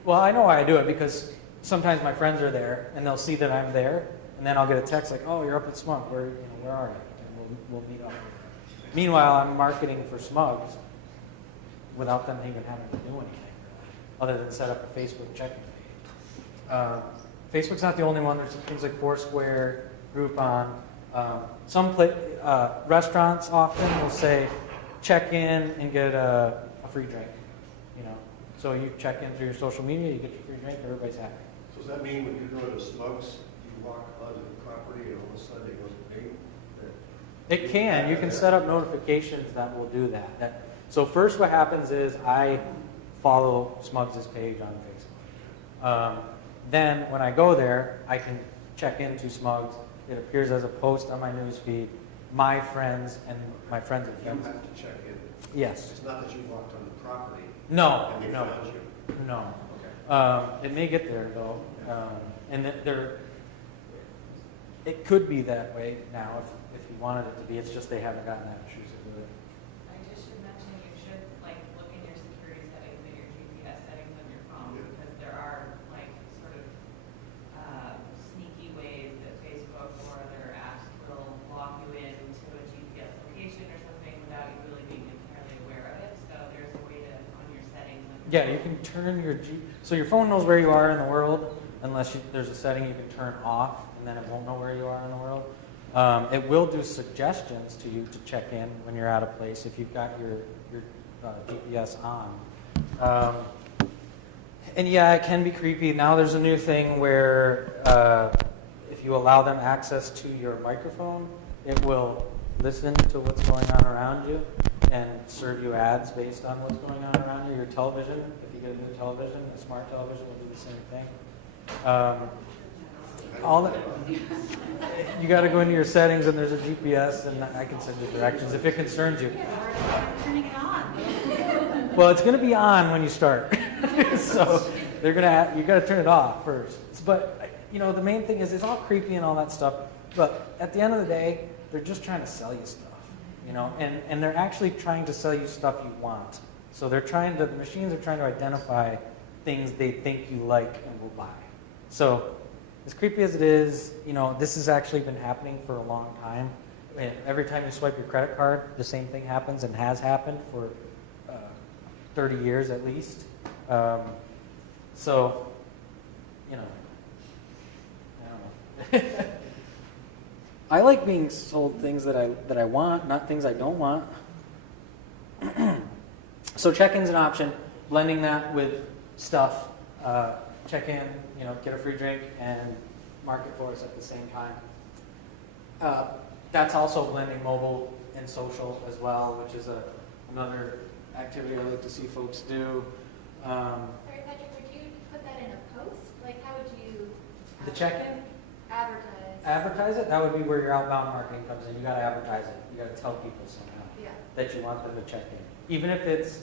Well, I know why I do it, because sometimes my friends are there and they'll see that I'm there, and then I'll get a text like, oh, you're up at Smug, where are you? And we'll meet up. Meanwhile, I'm marketing for Smugs without them even having to do anything, other than set up a Facebook check-in page. Facebook's not the only one. There's things like Foursquare, Groupon. Restaurants often will say, check in and get a free drink. You know, so you check in through your social media, you get your free drink, everybody's happy. So does that mean when you go to Smugs, you walk onto the property and all of a sudden it goes bing? It can. You can set up notifications that will do that. So first what happens is I follow Smugs' page on Facebook. Then when I go there, I can check into Smugs. It appears as a post on my news feed. My friends and my friends and You friends. have to check in. Yes. It's not that you walked on the property No. and they No. found you. No. Okay. It may get there though, and it could be that way now if you wanted it to be. It's just they haven't gotten that intrusive with it. I just should mention, you should like look in your security settings and your GPS settings on your phone, Yeah. because there are like sort of sneaky ways that Facebook or other apps will log you into a GPS location or something without you really being entirely aware of it. So there's a way to, on your settings. Yeah, you can turn so your phone knows where you are in the world, unless there's a setting you can turn off, and then it won't know where you are in the world. It will do suggestions to you to check in when you're at a place if you've got your GPS on. And yeah, it can be creepy. Now there's a new thing where if you allow them access to your microphone, it will listen to what's going on around you and serve you ads based on what's going on around you. Your television, if you get a new television, a smart television will do the same thing. All that, you got to go into your settings and there's a GPS and I can send you directions if it concerns you. Turning it on. Well, it's going to be on when you start, so you got to turn it off first. But you know, the main thing is it's all creepy and all that stuff. But at the end of the day, they're just trying to sell you stuff, you know, and they're actually trying to sell you stuff you want. So the machines are trying to identify things they think you like and will buy. So as creepy as it is, you know, this has actually been happening for a long time. And every time you swipe your credit card, the same thing happens and has happened for 30 years at least. So, you know, I don't know. I like being sold things that I want, not things I don't want. So check-in's an option. Blending that with stuff. Check in, you know, get a free drink, and mark it for us at the same time. That's also blending mobile and social as well, which is another activity I like to see folks do. Sorry, Patrick, would you put that in a post? Like, how would you? The check-in? Advertise. Advertise it? That would be where your outbound marketing comes in. You got to advertise it. You got to tell people somehow Yeah. that you want them to check in, even if it's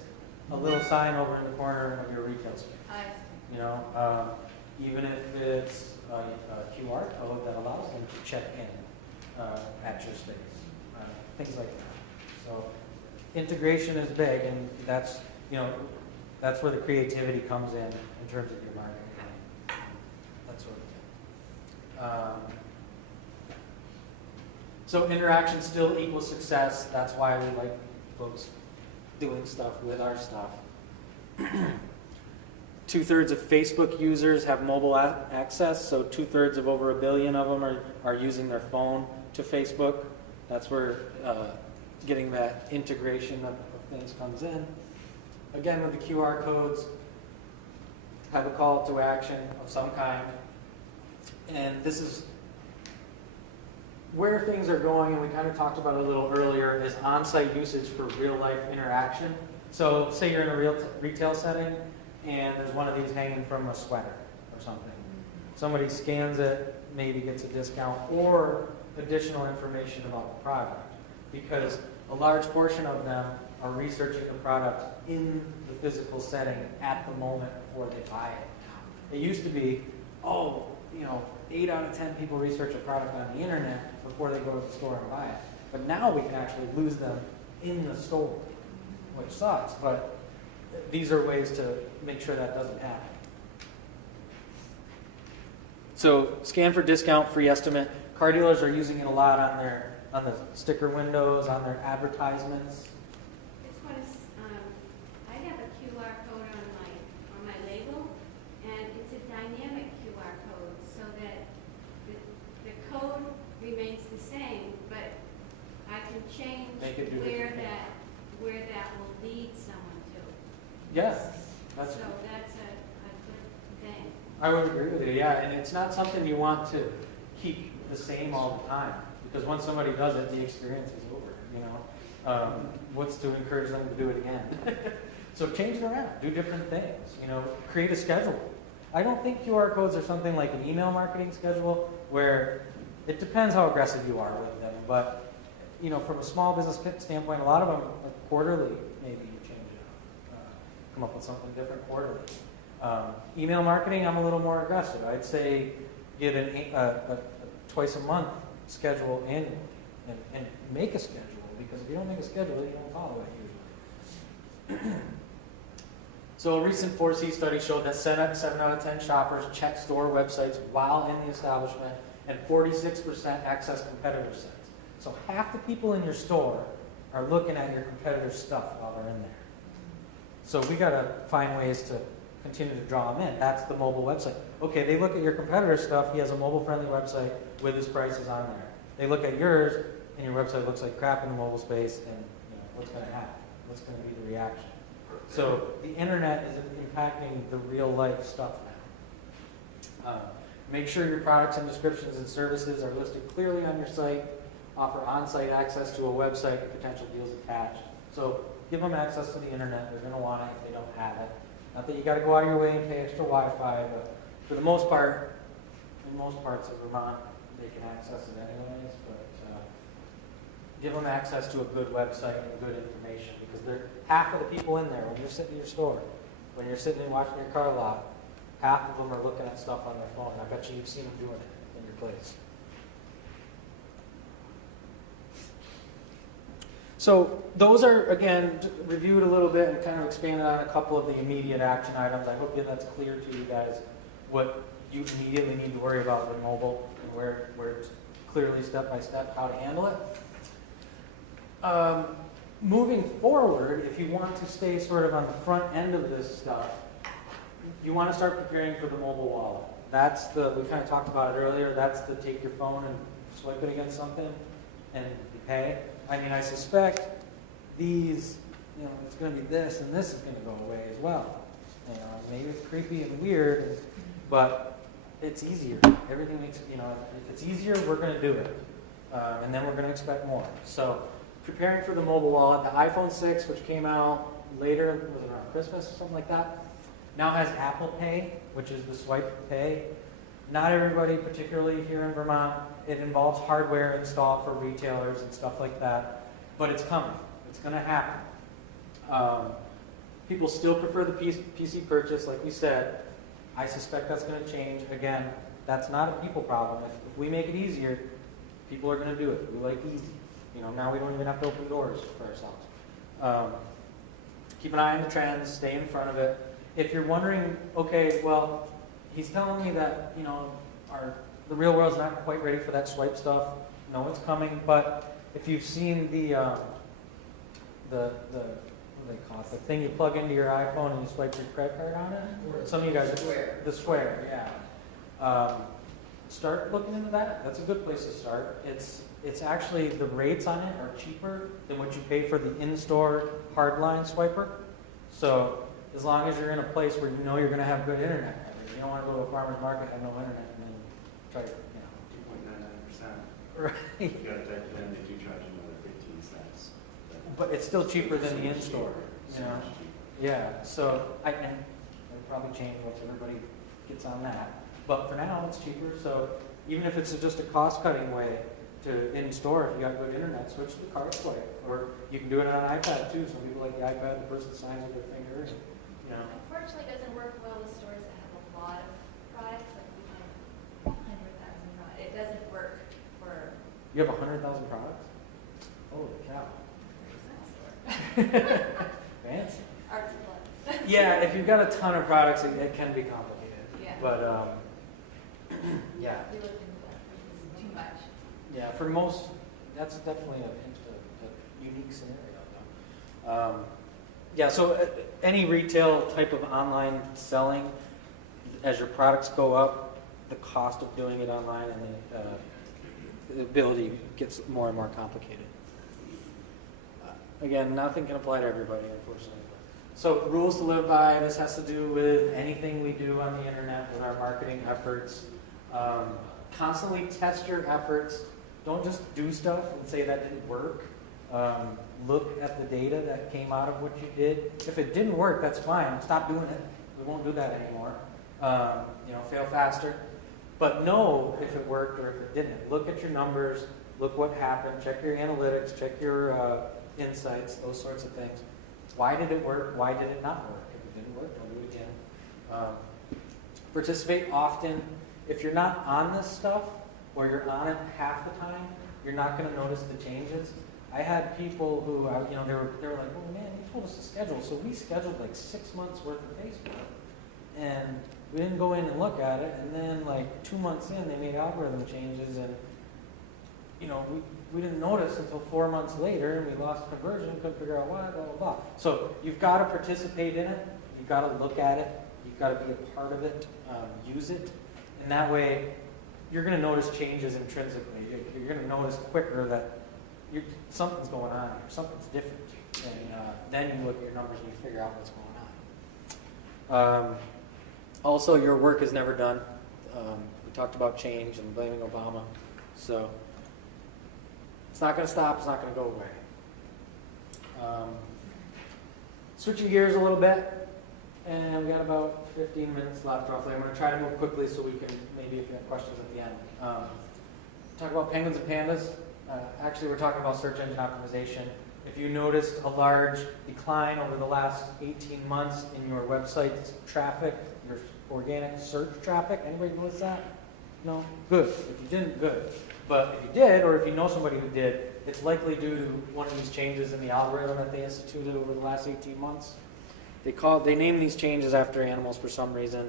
a little sign over in the corner of your retail space. I see. You know, even if it's a QR code that allows them to check in at your space, things like that. So integration is big, and that's where the creativity comes in terms of your marketing, that sort of thing. So interaction still equals success. That's why we like folks doing stuff with our stuff. 2/3 of Facebook users have mobile access, so 2/3 of over 1 billion of them are using their phone to Facebook. That's where getting that integration of things comes in. Again, with the QR codes, have a call to action of some kind. And this is where things are going, and we kind of talked about it a little earlier, is on-site usage for real-life interaction. So say you're in a retail setting, and there's one of these hanging from a sweater or something. Somebody scans it, maybe gets a discount, or additional information about the product. Because a large portion of them are researching the product in the physical setting at the moment before they buy it. It used to be, 8 out of 10 people research a product on the internet before they go to the store and buy it. But now we can actually lose them in the store, which sucks, but these are ways to make sure that doesn't happen. So scan for discount, free estimate. Car dealers are using it a lot on the sticker windows, on their advertisements. This one is, I have a QR code on my label, and it's a dynamic QR That's, So that's a good thing. I would agree with you, yeah, and it's not something you want to keep the same all the time, because once somebody does it, the experience is over, you know? What's to encourage them to do it again? So change it around, do different things, you know, create a schedule. I don't think QR codes are something like an email marketing schedule, where it depends how aggressive you are with them, but, you know, from a small business standpoint, a lot of them, like quarterly, maybe you change it up, come up with something different quarterly. Email marketing, I'm a little more aggressive. I'd say get a twice a month schedule annually and make a schedule, because if you don't make a schedule, you don't follow it usually. So a recent 4C study showed that 7 out of 10 shoppers check store websites while in the establishment, and 46% access competitor sites. So half the people in your store are looking at your competitor's stuff while they're in there. So we got to find ways to continue to draw them in. That's the mobile website. Okay, they look at your competitor's stuff. He has a mobile-friendly website with his prices on there. They look at yours, and your website looks like crap in the mobile space, and you know, what's going to happen? What's going to be the reaction? So the internet is impacting the real-life stuff now. Make sure your products and descriptions and services are listed clearly on your site. Offer on-site access to a website and potential deals attached. So give them access to the internet. They're going to want it if they don't have it. Not that you got to go out of your way and pay extra Wi-Fi, but for the most part, in most parts of Vermont, they can access it anyways. But give them access to a good website and good information, because they're half of the people in there when you're sitting in your store, when you're sitting and watching your car lot, half of them are looking at stuff on their phone. I bet you've seen them doing it in your place. So those are, again, reviewed a little bit and kind of expanded on a couple of the immediate action items. I hope that's clear to you guys what you immediately need to worry about with mobile and where it's clearly step by step how to handle it. Moving forward, if you want to stay sort of on the front end of this stuff, you want to start preparing for the mobile wallet. That's we kind of talked about it earlier, that's the take your phone and swipe it against something and you pay. I mean, I suspect these, you know, it's going to be this and this is going to go away as well. You know, maybe it's creepy and weird, but it's easier. Everything makes, you know, if it's easier, we're going to do it. And then we're going to expect more. So preparing for the mobile wallet, the iPhone 6, which came out later, was it around Christmas or something like that, now has Apple Pay, which is the swipe pay. Not everybody, particularly here in Vermont, it involves hardware installed for retailers and stuff like that, but it's coming. It's going to happen. People still prefer the PC purchase, like we said. I suspect that's going to change. Again, that's not a people problem. If we make it easier, people are going to do it. We like easy. You know, now we don't even have to open doors for ourselves. Keep an eye on the trends. Stay in front of it. If you're wondering, okay, well, he's telling me that, you know, the real world's not quite ready for that swipe stuff. No, it's coming. But if you've seen the what do they call it? The thing you plug into your iPhone and you swipe your credit card on it. Some of you guys, the Square, yeah. Start looking into that. That's a good place to start. It's actually, the rates on it are cheaper than what you pay for the in-store hardline swiper. So as long as you're in a place where you know you're going to have good internet coverage, you don't want to go to a farmer's market and have no internet and then try to, you know. 2.99%. Right. You got to type it in, they do charge another 15 cents. But it's still cheaper than the in-store. You know? Yeah. So and it'll probably change once everybody gets on that. But for now, it's cheaper. So even if it's just a cost-cutting way to in-store, if you got good internet, switch to the card swipe. Or you can do it on an iPad too. Some people like the iPad, the person signs with their finger. And, you know. Unfortunately, it doesn't work well with stores that have a lot of products, like we have 100,000 products. It doesn't work for. You have 100,000 products? Holy cow. Fancy. Art supplies. Yeah, if you've got a ton of products, it can be complicated. Yeah. But yeah. We looked into that, it's too much. Yeah, for most, that's definitely a unique scenario, though. Yeah, so any retail type of online selling, as your products go up, the cost of doing it online and the ability gets more and more complicated. Again, nothing can apply to everybody, unfortunately. So rules to live by, this has to do with anything we do on the internet with our marketing efforts. Constantly test your efforts. Don't just do stuff and say that didn't work. Look at the data that came out of what you did. If it didn't work, that's fine. Stop doing it. We won't do that anymore. Fail faster. But know if it worked or if it didn't. Look at your numbers. Look what happened. Check your analytics. Check your insights. Those sorts of things. Why did it work? Why did it not work? If it didn't work, don't do it again. Participate often. If you're not on this stuff, or you're on it half the time, you're not going to notice the changes. I had people who, they were like, "Oh man, you told us to schedule," so we scheduled like 6 months worth of Facebook, and we didn't go in and look at it. And then like 2 months in, they made algorithm changes, and we didn't notice until 4 months later, and we lost conversion, couldn't figure out why, blah blah blah. So you've got to participate in it. You've got to look at it. You've got to be a part of it. Use it, and that way, you're going to notice changes intrinsically. You're going to notice quicker that something's going on here, something's different. And then you look at your numbers and you figure out what's going on. Also, your work is never done. We talked about change and blaming Obama. So it's not going to stop. It's not going to go away. Switching gears a little bit. And we got about 15 minutes left roughly. I'm going to try to move quickly so we can, maybe if you have questions at the end. Talk about penguins and pandas. Actually, we're talking about search engine optimization. If you noticed a large decline over the last 18 months in your website's traffic, your organic search traffic, anybody notice that? No? Good. If you didn't, good. But if you did, or if you know somebody who did, it's likely due to one of these changes in the algorithm that they instituted over the last 18 months. They named these changes after animals for some reason.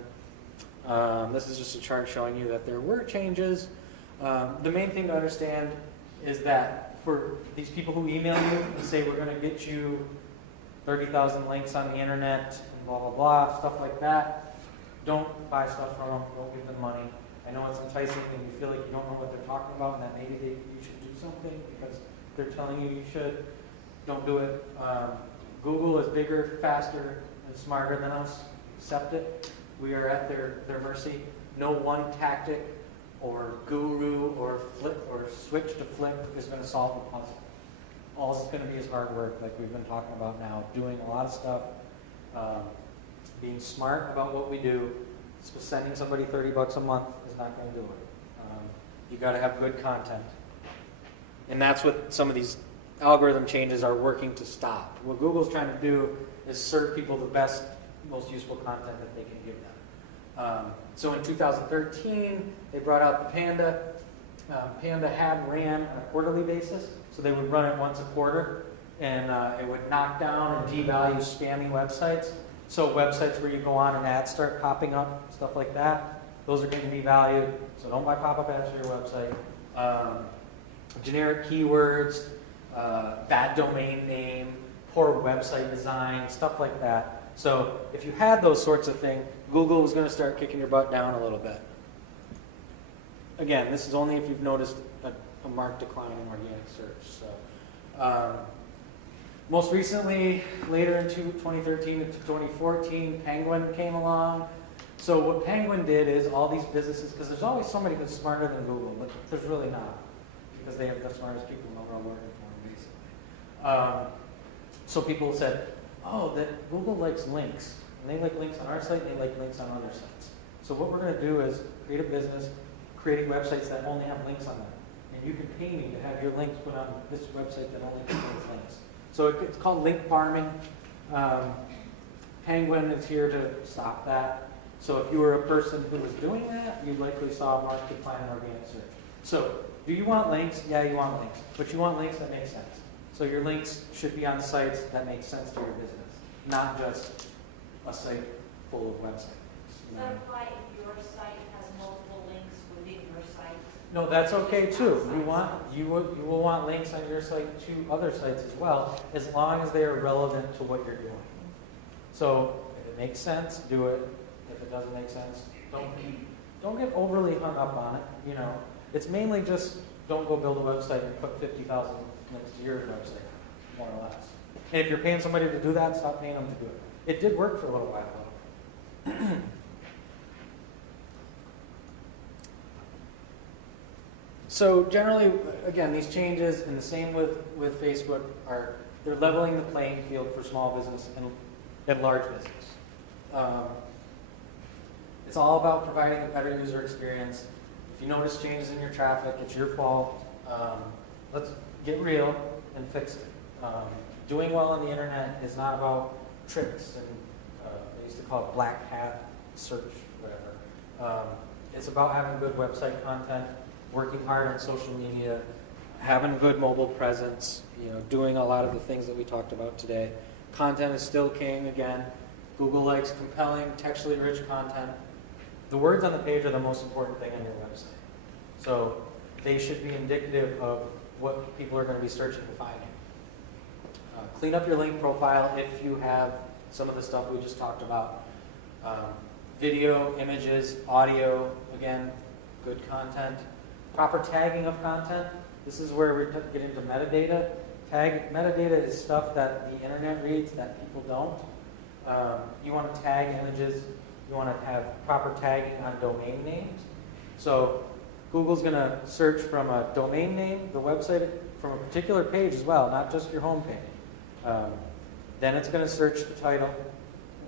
This is just a chart showing you that there were changes. The main thing to understand is that for these people who email you and say we're going to get you 30,000 links on the internet and blah, blah, blah, stuff like that, don't buy stuff from them. Don't give them money. I know it's enticing and you feel like you don't know what they're talking about and that maybe you should do something because they're telling you should. Don't do it. Google is bigger, faster, and smarter than us. Accept it. We are at their mercy. No one tactic or guru or flip or switch to flip is going to solve the puzzle. All it's going to be is hard work, like we've been talking about now. Doing a lot of stuff, being smart about what we do. Sending somebody $30 a month is not going to do it. You got to have good content, and that's what some of these algorithm changes are working to stop. What Google's trying to do is serve people the best, most useful content that they can give them. So in 2013, they brought out the Panda. Panda ran on a quarterly basis, so they would run it once a quarter, and it would knock down and devalue spammy websites. So websites where you go on and ads start popping up, stuff like that, those are going to be valued. So don't buy pop-up ads for your website. Generic keywords, bad domain name, poor website design, stuff like that. So if you had those sorts of things, Google was going to start kicking your butt down a little bit. Again, this is only if you've noticed a marked decline in organic search. So, most recently, later into 2013 to 2014, Penguin came along. So what Penguin did is all these businesses, because there's always somebody who's smarter than Google, but there's really not, because they have the smartest people in the world working for them, basically. So people said, oh, that Google likes links. And they like links on our site, and they like links on other sites. So what we're going to do is create a business creating websites that only have links on them. And you can pay me to have your links put on this website that only contains links. So it's called link farming. Penguin is here to stop that. So if you were a person who was doing that, you likely saw a marked decline in organic search. So do you want links? Yeah, you want links. But you want links that make sense. So your links should be on sites that make sense to your business, not just a site full of websites. Does that apply if your site has multiple links within your site? No, that's okay too. You will want links on your site to other sites as well, as long as they are relevant to what you're doing. So if it makes sense, do it. If it doesn't make sense, don't get overly hung up on it. You know, it's mainly just don't go build a website and put 50,000 links to your website, more or less. And if you're paying somebody to do that, stop paying them to do it. It did work for a little while though. So generally, again, these changes, and the same with Facebook, they're leveling the playing field for small business and large business. It's all about providing a better user experience. If you notice changes in your traffic, it's your fault. Let's get real and fix it. Doing well on the internet is not about tricks and they used to call it black hat search, whatever. It's about having good website content, working hard on social media, having good mobile presence, doing a lot of the things that we talked about today. Content is still king again. Google likes compelling, textually rich content. The words on the page are the most important thing on your website. So they should be indicative of what people are going to be searching and finding. Clean up your link profile if you have some of the stuff we just talked about. Video, images, audio, again, good content. Proper tagging of content. This is where we get into metadata. Metadata is stuff that the internet reads that people don't. You want to tag images. You want to have proper tagging on domain names. So Google's going to search from a domain name, the website, from a particular page as well, not just your home page. Then it's going to search the title,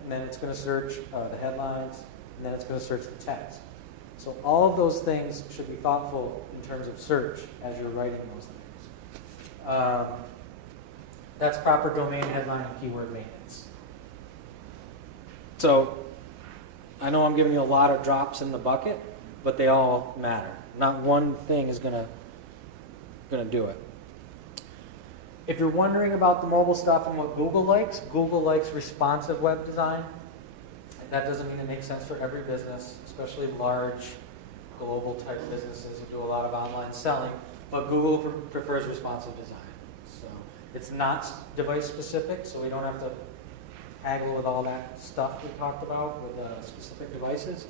and then it's going to search the headlines, and then it's going to search the text. So all of those things should be thoughtful in terms of search as you're writing those things. That's proper domain headline and keyword maintenance. So I know I'm giving you a lot of drops in the bucket, but they all matter. Not one thing is gonna do it. If you're wondering about the mobile stuff and what Google likes responsive web design. That doesn't mean it makes sense for every business, especially large global type businesses who do a lot of online selling, but Google prefers responsive design. So it's not device specific, so we don't have to haggle with all that stuff we talked about with specific devices.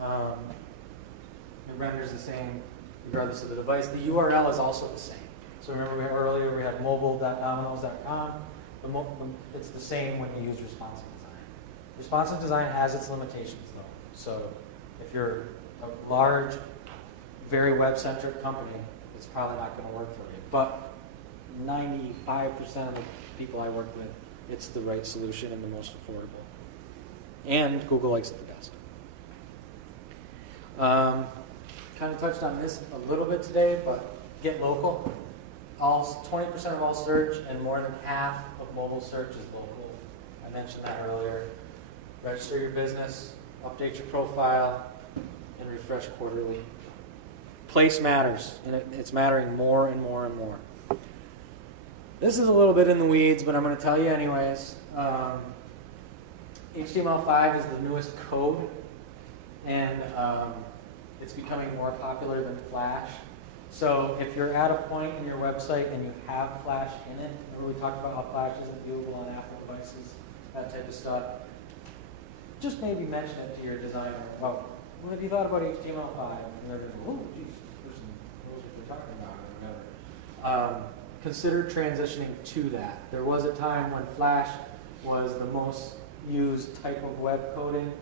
It renders the same regardless of the device. The URL is also the same. So remember earlier we had mobile.domino's.com. It's the same when you use responsive design. Responsive design has its limitations though. So if you're a large, very web-centric company, it's probably not going to work for you. But 95% of the people I work with, it's the right solution and the most affordable. And Google likes it the best. Kind of touched on this a little bit today, but get local. 20% of all search and more than half of mobile search is local. I mentioned that earlier. Register your business, update your profile, and refresh quarterly. Place matters, and it's mattering more and more and more. This is a little bit in the weeds, but I'm going to tell you anyways. HTML5 is the newest code, and it's becoming more popular than Flash. So if you're at a point in your website and you have Flash in it, remember we talked about how Flash isn't viewable on Apple devices, that type of stuff, just maybe mention it to your designer. Well, what have you thought about HTML5? And they're going to go, oh, geez, this person knows what they're talking about, or whatever. Consider transitioning to that. There was a time when Flash was the most used type of web coding,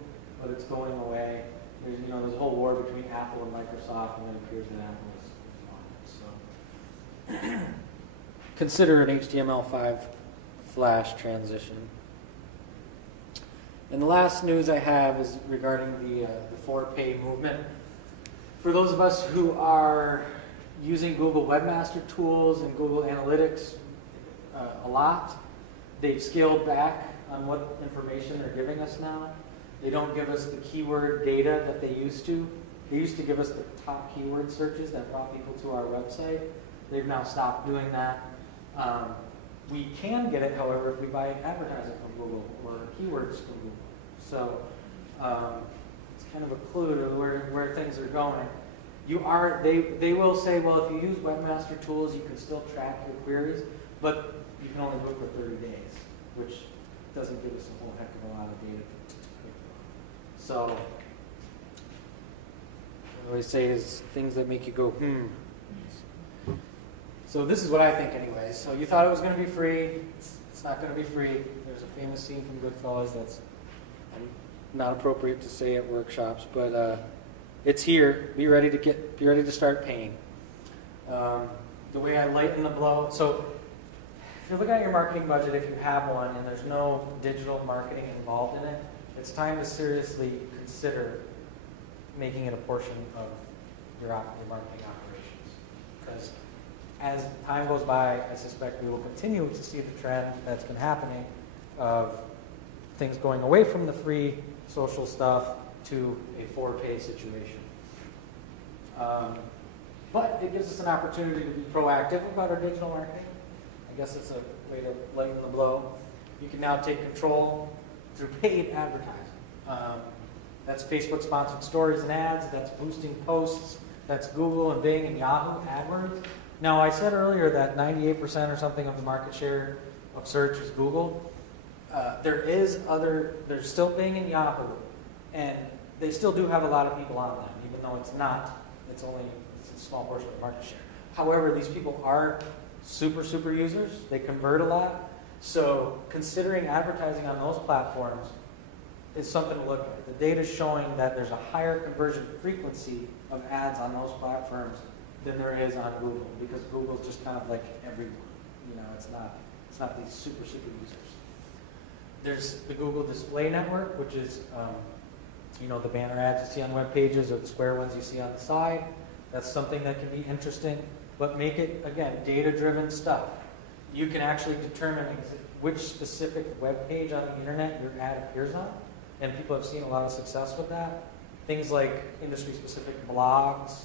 but it's going away. There's a whole war between Apple and Microsoft, and it appears that Apple is on it. So consider an HTML5 Flash transition. And the last news I have is regarding the 4Pay movement. For those of us who are using Google Webmaster Tools and Google Analytics a lot, they've scaled back on what information they're giving us now. They don't give us the keyword data that they used to. They used to give us the top keyword searches that brought people to our website. They've now stopped doing that. We can get it, however, if we buy advertising from Google or keywords from Google. So it's kind of a clue to where things are going. They will say, well, if you use Webmaster Tools, you can still track your queries, but you can only do it for 30 days, which doesn't give us a whole heck of a lot of data to pick from. So what I always say is things that make you go, So this is what I think anyways. So you thought it was going to be free. It's It's not going to be free. There's a famous scene from Goodfellas that's not appropriate to say at workshops, but it's here. Be ready to start paying. The way I lighten the blow. So if you're looking at your marketing budget, if you have one, and there's no digital marketing involved in it, it's time to seriously consider making it a portion of your marketing operations. Because as time goes by, I suspect we will continue to see the trend that's been happening of things going away from the free social stuff to a for-pay situation. But it gives us an opportunity to be proactive about our digital marketing. I guess it's a way to lighten the blow. You can now take control through paid advertising. That's Facebook-sponsored stories and ads. That's boosting posts. That's Google and Bing and Yahoo AdWords. Now, I said earlier that 98% or something of the market share of search is Google. There's still Bing and Yahoo, and they still do have a lot of people on them, even though it's a small portion of the market share. However, these people are super users. They convert a lot. So considering advertising on those platforms is something to look at. The data is showing that there's a higher conversion frequency of ads on those platforms than there is on Google, because Google's just kind of like everyone. It's not these super users. There's the Google Display Network, which is the banner ads you see on web pages or the square ones you see on the side. That's something that can be interesting, but make it, again, data-driven stuff. You can actually determine which specific web page on the internet your ad appears on, and people have seen a lot of success with that. Things like industry-specific blogs,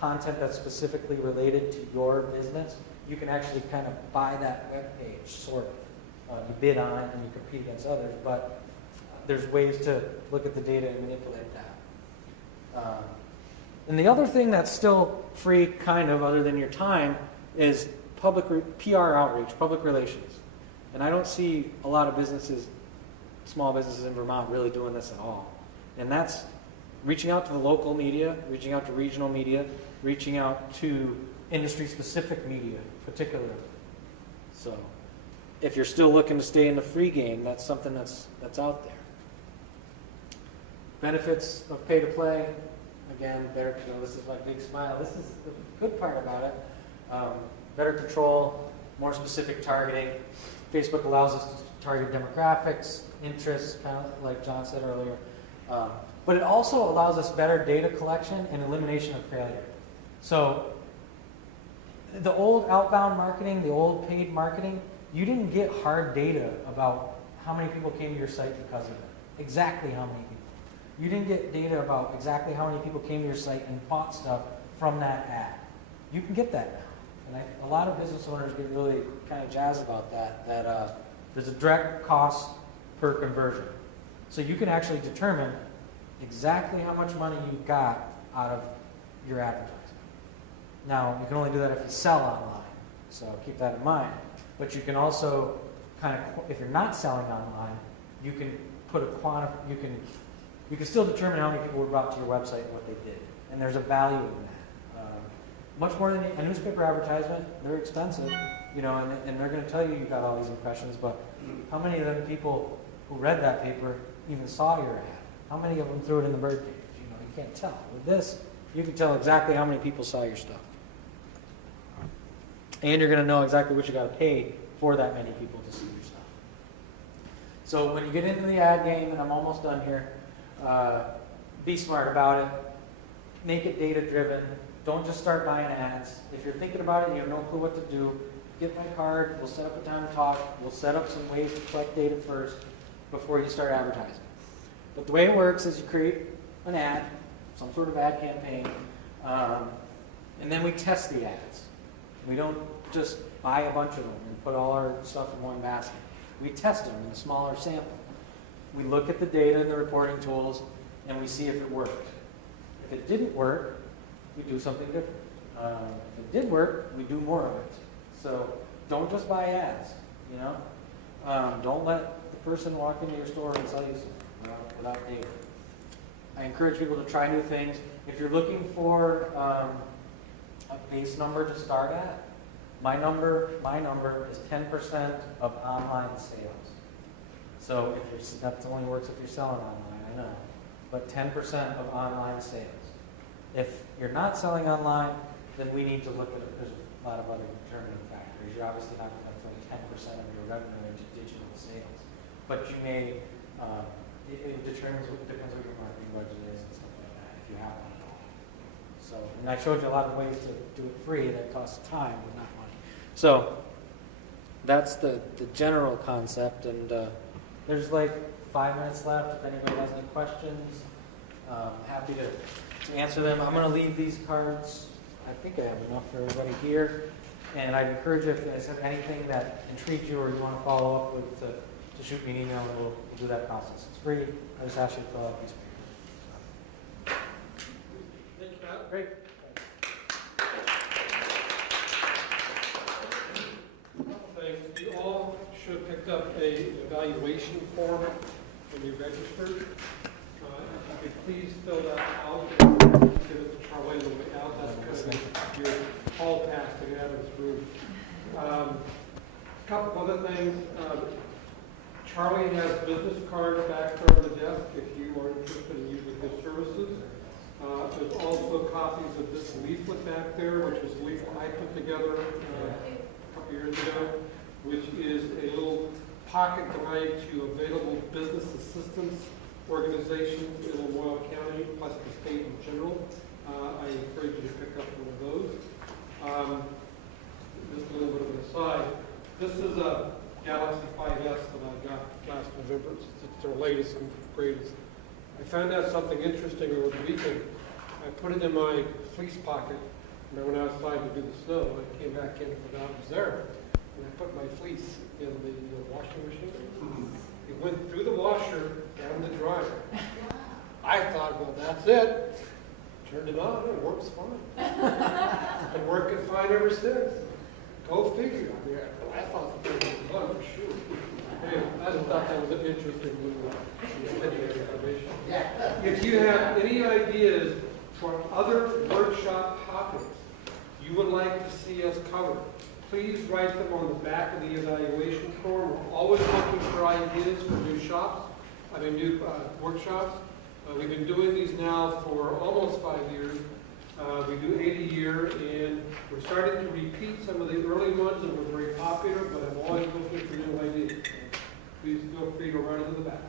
content that's specifically related to your business. You can actually kind of buy that web page, sort of. You bid on it and you compete against others, but there's ways to look at the data and manipulate that. And the other thing that's still free, kind of, other than your time, is PR outreach, public relations. And I don't see a lot of small businesses in Vermont really doing this at all. And that's reaching out to the local media, reaching out to regional media, reaching out to industry-specific media, particularly. So if you're still looking to stay in the free game, that's something that's out there. Benefits of pay-to-play. Again, this is my big smile. This is the good part about it. Better control, more specific targeting. Facebook allows us to target demographics, interests, kind of like John said earlier. But it also allows us better data collection and elimination of failure. So the old outbound marketing, the old paid marketing, you didn't get hard data about how many people came to your site because of it. Exactly how many people. You didn't get data about exactly how many people came to your site and bought stuff from that ad. You can get that now. And a lot of business owners get really kind of jazzed about that there's a direct cost per conversion. So you can actually determine exactly how much money you got out of your advertising. Now, you can only do that if you sell online, so keep that in mind. But you can also if you're not selling online, you can put you can still determine how many people were brought to your website and what they did. And there's a value in that. Much more than a newspaper advertisement. They're expensive, and they're going to tell you got all these impressions, but how many of them people who read that paper even saw your ad? How many of them threw it in the bird cage? You can't tell. With this, you can tell exactly how many people saw your stuff. And you're going to know exactly what you got to pay for that many people to see your stuff. So when you get into the ad game, and I'm almost done here, be smart about it. Make it data-driven. Don't just start buying ads. If you're thinking about it and you have no clue what to do, get my card. We'll set up a time to talk. We'll set up some ways to collect data first before you start advertising. But the way it works is you create an ad, some sort of ad campaign, and then we test the ads. We don't just buy a bunch of them and put all our stuff in one basket. We test them in a smaller sample. We look at the data and the reporting tools, and we see if it worked. If it didn't work, we do something different. If it did work, we do more of it. So don't just buy ads, Don't let the person walk into your store and sell you something without data. I encourage people to try new things. If you're looking for a base number to start at, My number is 10% of online sales. So if you're, that only works if you're selling online, I know, but 10% of online sales. If you're not selling online, then we need to look at it. There's a lot of other determining factors. You're obviously not going to throw 10% of your revenue into digital sales, but you may, it depends what your marketing budget is and stuff like that, if you have one at all. So, and I showed you a lot of ways to do it free that costs time but not money. So that's the general concept, and there's like 5 minutes left. If anybody has any questions, happy to answer them. I'm going to leave these cards. I think I have enough for everybody here. And I'd encourage you, if there's anything that intrigues you or you want to follow up with, to shoot me an email, and we'll do that process. It's free. I just ask you to fill out these papers. Thank you, Matt. Great. Thanks. You all should have picked up an evaluation form when you registered. If you could please fill that out, give it to Charlie on the way out. That's kind of your hall pass to get out of this room. A couple other things. Charlie has business cards back there on the desk if you are interested in using his services. There's also copies of this leaflet back there, which was a leaflet I put together a couple years ago, which is a little pocket guide to available business assistance organizations in Lamoille County, plus the state in general. I encourage you to pick up one of those. Just a little bit of an aside. This is a Galaxy 5S that I got last November. It's their latest and greatest. I found out something interesting over the weekend. I put it in my fleece pocket, and I went outside to do the snow. I came back in and forgot it was there. And I put my fleece in the washing machine. It went through the washer and the dryer. I thought, well, that's it. Turned it on, it works fine. Been working fine ever since. Go figure. I mean, I thought the thing was done for sure. Anyway, I just thought that was an interesting little information. If you have any ideas for other workshop topics you would like to see us cover, please write them on the back of the evaluation form. We're always looking for ideas for new workshops. We've been doing these now for almost 5 years. We do 8 a year, and we're starting to repeat some of the early ones that were very popular, but I'm always looking for new ideas. Please feel free to write it in the back.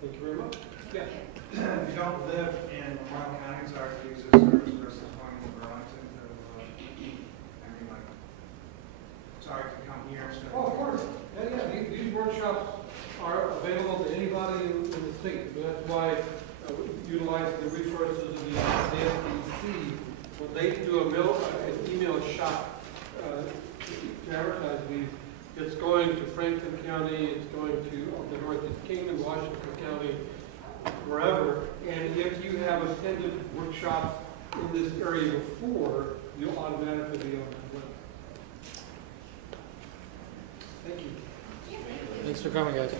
Thank you very much. Yeah. If you don't live in Lamoille County, it's hard to use this service versus going to Burlington to, I mean, like, it's hard to come here. Oh, of course. Yeah. These workshops are available to anybody in the state. And that's why we utilize the resources of the SBC. When they do an email shop to advertise these, it's going to Franklin County, it's going to the Northeast Kingdom, Washington County, wherever. And if you have attended workshops in this area before, you'll automatically be on that list. Thank you. Thanks for coming, guys.